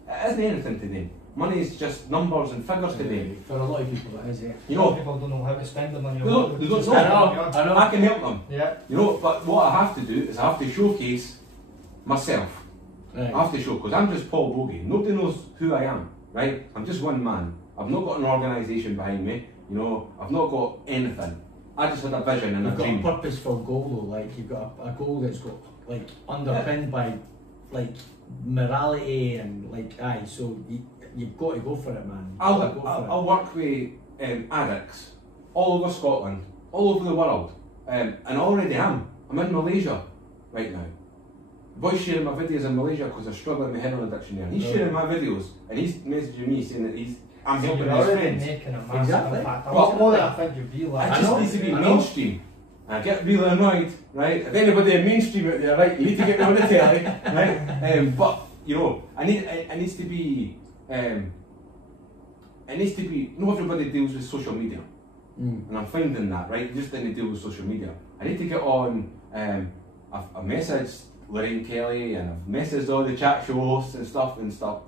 it isn't anything to them. Money is just numbers and figures to them. For a lot of people it is, yeah. You know, people don't know how to spend the money. They don't know. I know. I can help them. Yeah. You know, but what I have to do is I have to showcase myself. Right. I have to show, because I'm just Paul Boggie. Nobody knows who I am, right? I'm just one man. I've not got an organisation behind me. You know, I've not got anything. I just had a vision and a dream. You've got a purposeful goal though, like you've got a goal that's got like underpinned by like morality and like so you've got to go for it, man. I'll work with addicts all over Scotland, all over the world, and I already am. I'm in Malaysia right now. The boy's sharing my videos in Malaysia because they're struggling with heroin addiction there. And he's sharing my videos and he's messaging me saying that I'm helping his friends. Making a massive Exactly. impact. A lot more than I think you'd realise. It just needs to be mainstream. And I get really annoyed, right? If anybody in mainstream out there, right, you need to get me on the telly, right? But you know, it needs to be. Not everybody deals with social media, and I'm finding that, right? You just didn't deal with social media. I need to get on. I've messaged Lorraine Kelly and I've messaged all the chat shows and stuff.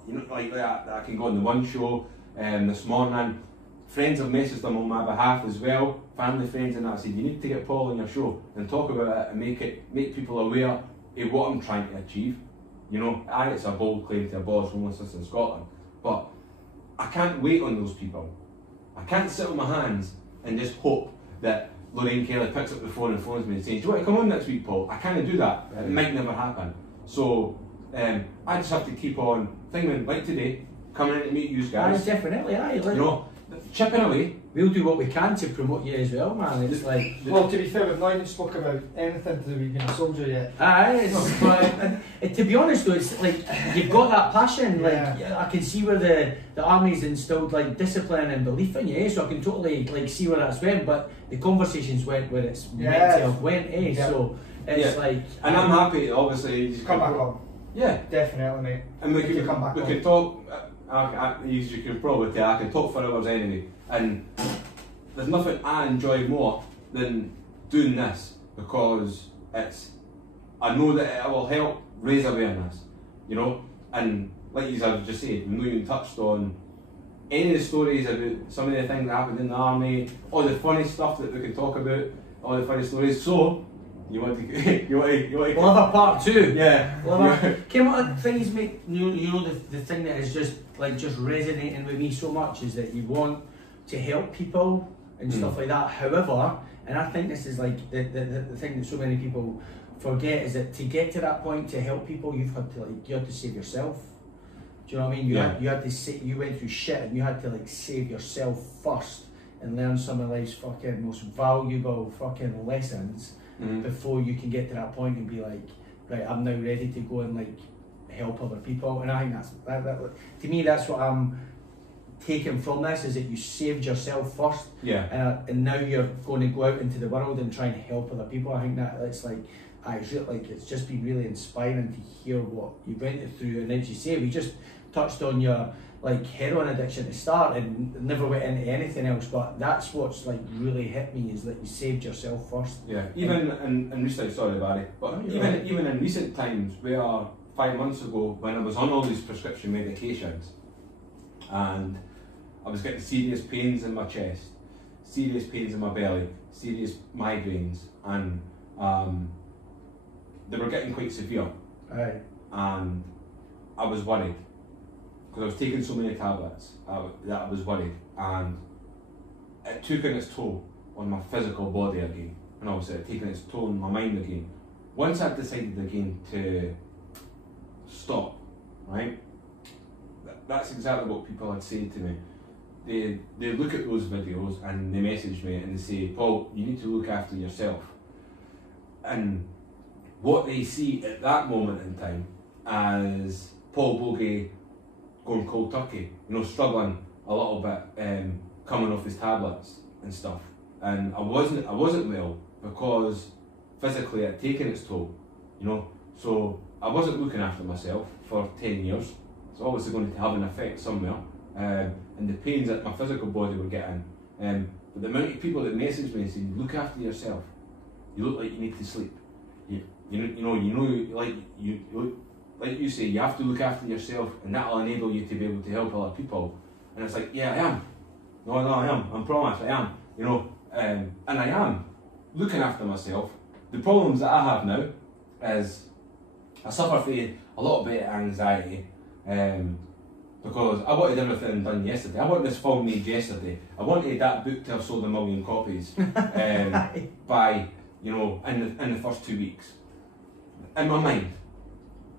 You know, like that. I can go on the One Show this morning. Friends have messaged them on my behalf as well. Family, friends, and that. I said you need to get Paul on your show and talk about it and make people aware of what I'm trying to achieve. You know, it's a bold claim to abolish homelessness in Scotland, but I can't wait on those people. I can't sit on my hands and just hope that Lorraine Kelly picks up the phone and phones me and says, "Do you want to come on next week, Paul?" I can't do that. Right. It might never happen. So I just have to keep on thinking, like today, coming in to meet you guys. Definitely, you know, chipping away. We'll do what we can to promote you as well, man. It's like, well, to be fair, we've not even spoke about anything to do with being a soldier yet. But to be honest though, it's like you've got that passion. Like I can see where the army's instilled like discipline and belief in you. So I can totally like see where that's went. But the conversations went where it's meant to have went. So it's like. And I'm happy. Obviously, you come back on. Yeah, definitely, mate. And we can come back. We can talk. You can probably tell I can talk for hours anyway, and there's nothing I enjoy more than doing this because I know that it will help raise awareness, you know, and like you have just said, we've not even touched on any of the stories about some of the things that happened in the army, all the funny stuff that we can talk about, all the funny stories. So you want to we'll have a part two. Yeah. Came on things, mate. You know the thing that is just resonating with me so much is that you want to help people and stuff like that. However, and I think this is like the thing that so many people forget is that to get to that point to help people, you had to save yourself. Do you know what I mean? You went through shit and you had to like save yourself first and learn some of life's fucking most valuable fucking lessons before you can get to that point and be like, right, I'm now ready to go and like help other people. And I think that to me, that's what I'm taking from this, is that you saved yourself first. Yeah. And now you're going to go out into the world and try and help other people. I think that it's like, it's just been really inspiring to hear what you went through. And as you say, we just touched on your like heroin addiction to start and never went into anything else, but that's what's like really hit me, is that you saved yourself first. Yeah, even in recent, sorry Barry, but even in recent times, where 5 months ago when I was on all these prescription medications and I was getting serious pains in my chest, serious pains in my belly, serious migraines, and they were getting quite severe. Aye. And I was worried because I was taking so many tablets that I was worried, and it took its toll on my physical body again, and obviously it taken its toll on my mind again. Once I decided again to stop, right, that's exactly what people had said to me. They look at those videos and they message me and they say, Paul, you need to look after yourself. And what they see at that moment in time as Paul Boggie going cold turkey, struggling a little bit, coming off his tablets and stuff. And I wasn't well because physically it had taken its toll, So I wasn't looking after myself for 10 years. It's obviously going to have an effect somewhere. And the pains that my physical body were getting. But the amount of people that messaged me saying, look after yourself. You look like you need to sleep. Like you say, you have to look after yourself, and that'll enable you to be able to help other people. And it's like, yeah, I am. No, I am. I promise, I am. And I am looking after myself. The problems that I have now is I suffer from a lot of anxiety, because I wanted everything done yesterday. I wanted this film made yesterday. I wanted that book to have sold 1 million copies by, in the first 2 weeks. In my mind.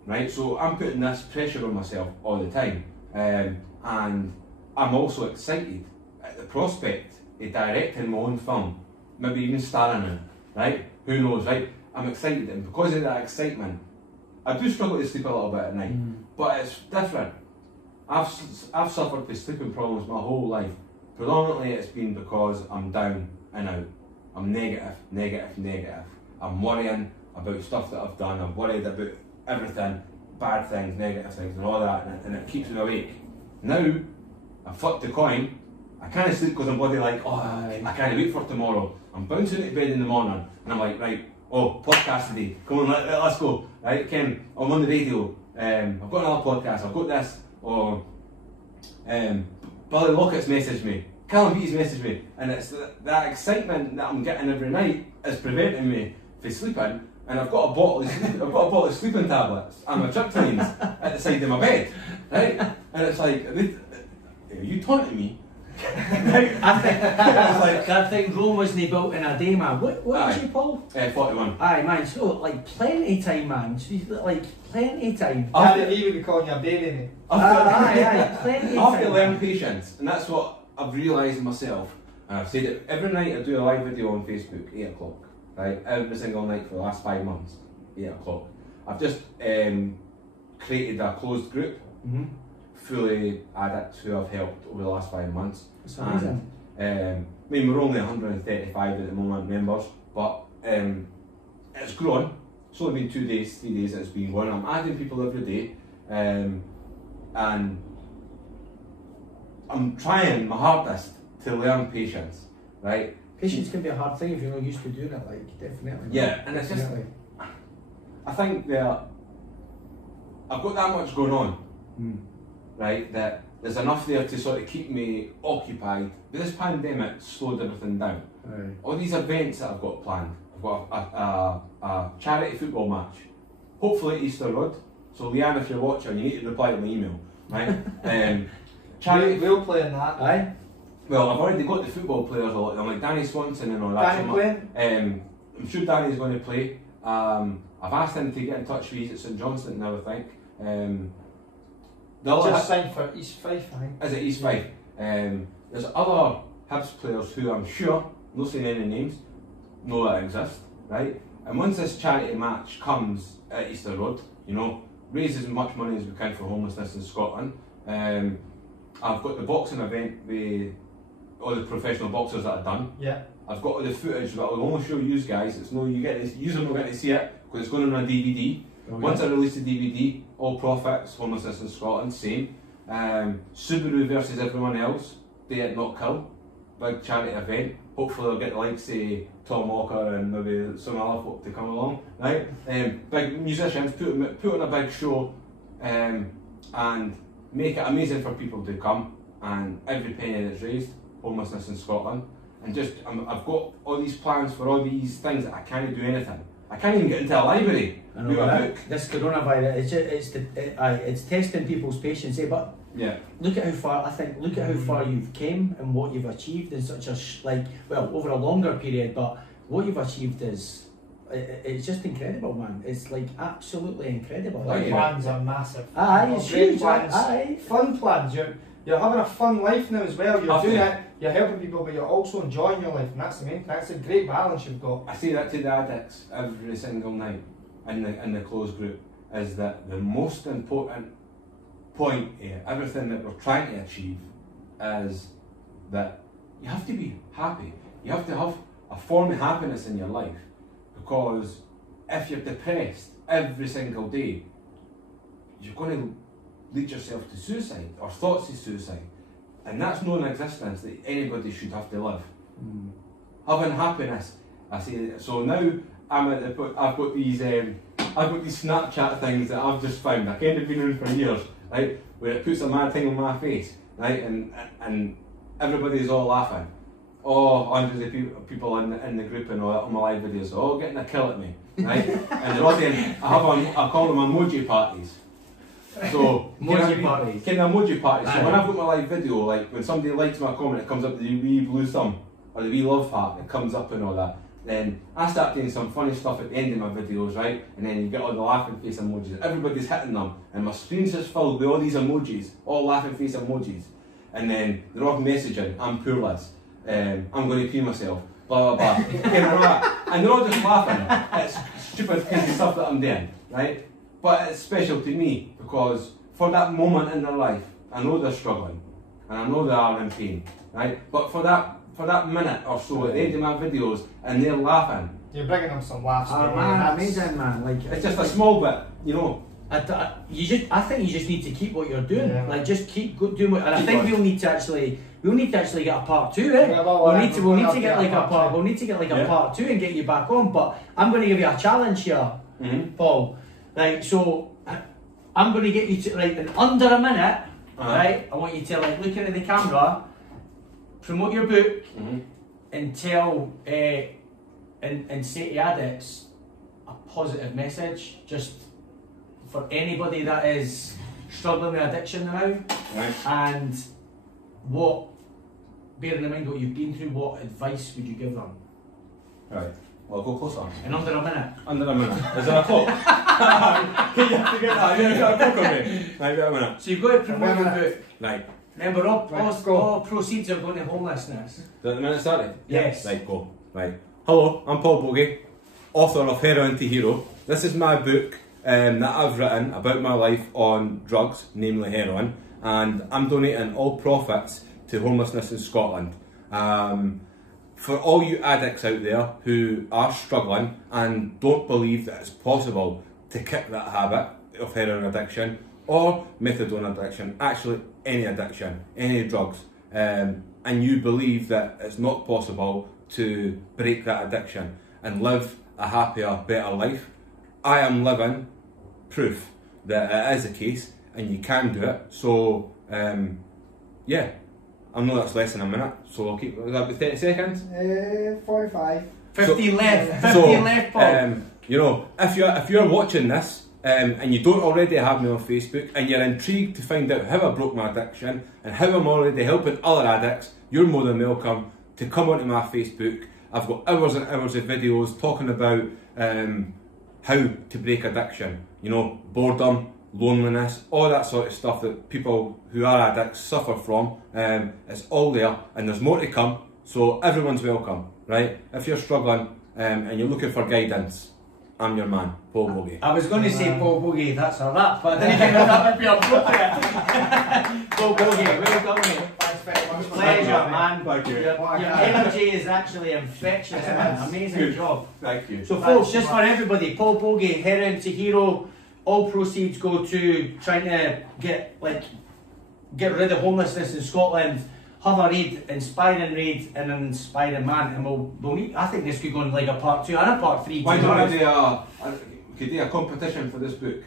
Right, so I'm putting this pressure on myself all the time, and I'm also excited at the prospect of directing my own film, maybe even starring in it, right? Who knows, right? I'm excited, and because of that excitement, I do struggle to sleep a little bit at night, but it's different. I've suffered with sleeping problems my whole life. Predominantly it's been because I'm down and out. I'm negative. I'm worrying about stuff that I've done. I'm worried about everything, bad things, negative things and all that, and it keeps me awake. Now, I flipped the coin, I can't sleep because I'm bloody like, I can't wait for tomorrow. I'm bouncing into bed in the morning and I'm like, right, podcast today, come on, let's go. Right, Ken, I'm on the radio, I've got another podcast, I've got this, or Billy Lockett's messaged me, Callum Beatty's messaged me, and it's that excitement that I'm getting every night is preventing me from sleeping. And I've got a bottle of sleeping tablets and my tryptamines at the side of my bed, right? And it's like, are you taunting me? I think Rome wasn't built in a day, man. What was you, Paul? 41. Aye, man. So like plenty time, man. So plenty time. I didn't even be calling you a baby, mate. Aye, plenty time. I have to learn patience, and that's what I've realised in myself. And I've said it every night. I do a live video on Facebook, 8 o'clock. Right, every single night for the last 5 months, 8 o'clock. I've just created a closed group, fully addicts who I've helped over the last 5 months. That's amazing. And, we're only 135 at the moment members, but it's grown. It's only been 3 days that it's been going. I'm adding people every day, and I'm trying my hardest to learn patience, right? Patience can be a hard thing if you're not used to doing it, definitely. Yeah, and it's just, I think that I've got that much going on, right, that there's enough there to sort of keep me occupied. But this pandemic slowed everything down. Right. All these events that I've got planned, I've got a charity football match, hopefully at Easter Road. So Leanne, if you're watching, you need to reply to my email, right? Charity. We'll play in that. Aye. Well, I've already got the football players a lot. I'm like Danny Swanson and all that. Danny playing? I'm sure Danny's going to play. I've asked him to get in touch with you at St Johnstone now, I think. Just signed for East Fife, I think. Is it East Fife? There's other Hibs players who I'm sure, not saying any names, know that exist, right? And once this charity match comes at Easter Road, you know, raise as much money as we can for homelessness in Scotland. I've got the boxing event with all the professional boxers that I've done. Yeah. I've got all the footage that I'll only show you guys. It's no, you don't get to see it because it's going on a DVD. Okay. Once I release the DVD, all profits, homelessness in Scotland, same. Subaru versus everyone else, Dare Not Kill, big charity event. Hopefully I'll get the likes of Tom Walker and maybe some other folk to come along, right? Big musicians, put on a big show and make it amazing for people to come, and every penny that's raised, homelessness in Scotland. And just, I've got all these plans for all these things that I can't do anything. I can't even get into a library. I know that. This coronavirus, it's testing people's patience, but yeah. Look at how far you've came and what you've achieved in such a over a longer period. But what you've achieved it's just incredible, man. It's like absolutely incredible. The plans are massive. It's huge. Fun plans. You're having a fun life now as well. You're doing it. You're helping people, but you're also enjoying your life, and that's the main thing. That's a great balance you've got. I say that to the addicts every single night in the closed group, is that the most important point here, everything that we're trying to achieve, is that you have to be happy. You have to have a form of happiness in your life, because if you're depressed every single day, you're going to lead yourself to suicide or thoughts of suicide, and that's not an existence that anybody should have to live. Having happiness, I say. So now I'm at the point. I've got these Snapchat things that I've just found. I kind of been on for years, right? Where it puts a mad thing on my face, right? And everybody's all laughing. Oh, hundreds of people in the group and all that on my live videos, all getting a kill at me, right? And they're all saying, I call them emoji parties. So emoji parties. Kind of emoji parties. So when I've got my live video, like when somebody likes my comment, it comes up the wee blue thumb or the wee love heart, it comes up and all that. Then I start doing some funny stuff at the end of my videos, right? And then you get all the laughing face emojis. Everybody's hitting them, and my screen's just filled with all these emojis, all laughing face emojis. And then they're all messaging, I'm poorless, I'm going to pee myself, blah blah blah. And they're all just laughing at stupid crazy stuff that I'm doing, right? But it's special to me because for that moment in their life, I know they're struggling, and I know they are in pain, right? But for that minute or so at the end of my videos, and they're laughing, you're bringing them some laughs. Oh man, amazing, man! Like it's just a small bit, you know. I think you just need to keep what you're doing. Yeah. Like just keep doing what. And I think we'll need to actually get a part 2, eh? Yeah, we'll need to get like a part 2 and get you back on. But I'm going to give you a challenge here, Paul. Like so, I'm going to get you to in under a minute, right? I want you to look into the camera, promote your book, and tell and say to addicts a positive message, just for anybody that is struggling with addiction now, right. And bearing in mind what you've been through, what advice would you give them? Right. Well, go closer. In under a minute. Under a minute. Is there a clock? Can you have to get that? You've got a clock on me. Right, wait a minute. So you've got to promote your book. Right. Remember, all proceeds are going to homelessness. Is that the minute started? Yes. Right, go. Right. Hello, I'm Paul Boggie, author of Heroin to Hero. This is my book that I've written about my life on drugs, namely heroin, and I'm donating all profits to homelessness in Scotland. For all you addicts out there who are struggling and don't believe that it's possible to kick that habit of heroin addiction or methadone addiction, actually any addiction, any drugs, and you believe that it's not possible to break that addiction and live a happier, better life, I am living proof that it is the case and you can do it. So yeah, I know that's less than a minute, so I'll keep, will that be 30 seconds? 45. 15 left, 15 left, Paul. You know, if you're watching this and you don't already have me on Facebook and you're intrigued to find out how I broke my addiction and how I'm already helping other addicts, you're more than welcome to come onto my Facebook. I've got hours and hours of videos talking about how to break addiction. You know, boredom, loneliness, all that sort of stuff that people who are addicts suffer from. It's all there, and there's more to come, so everyone's welcome, right? If you're struggling and you're looking for guidance, I'm your man, Paul Boggie. I was going to say Paul Boggie, that's a wrap, but I didn't think that would be appropriate. Paul Boggie, well done, mate. Thanks very much. Pleasure, man. Thank you. Your energy is actually infectious, man. Amazing Good. job. Thank you. So folks, just for everybody, Paul Boggie, Heroin to Hero, all proceeds go to trying to get rid of homelessness in Scotland. Have a read, inspiring read, and an inspiring man, and we'll meet. I think this could go on like a part 2 and a part 3. Why don't we do a competition for this book?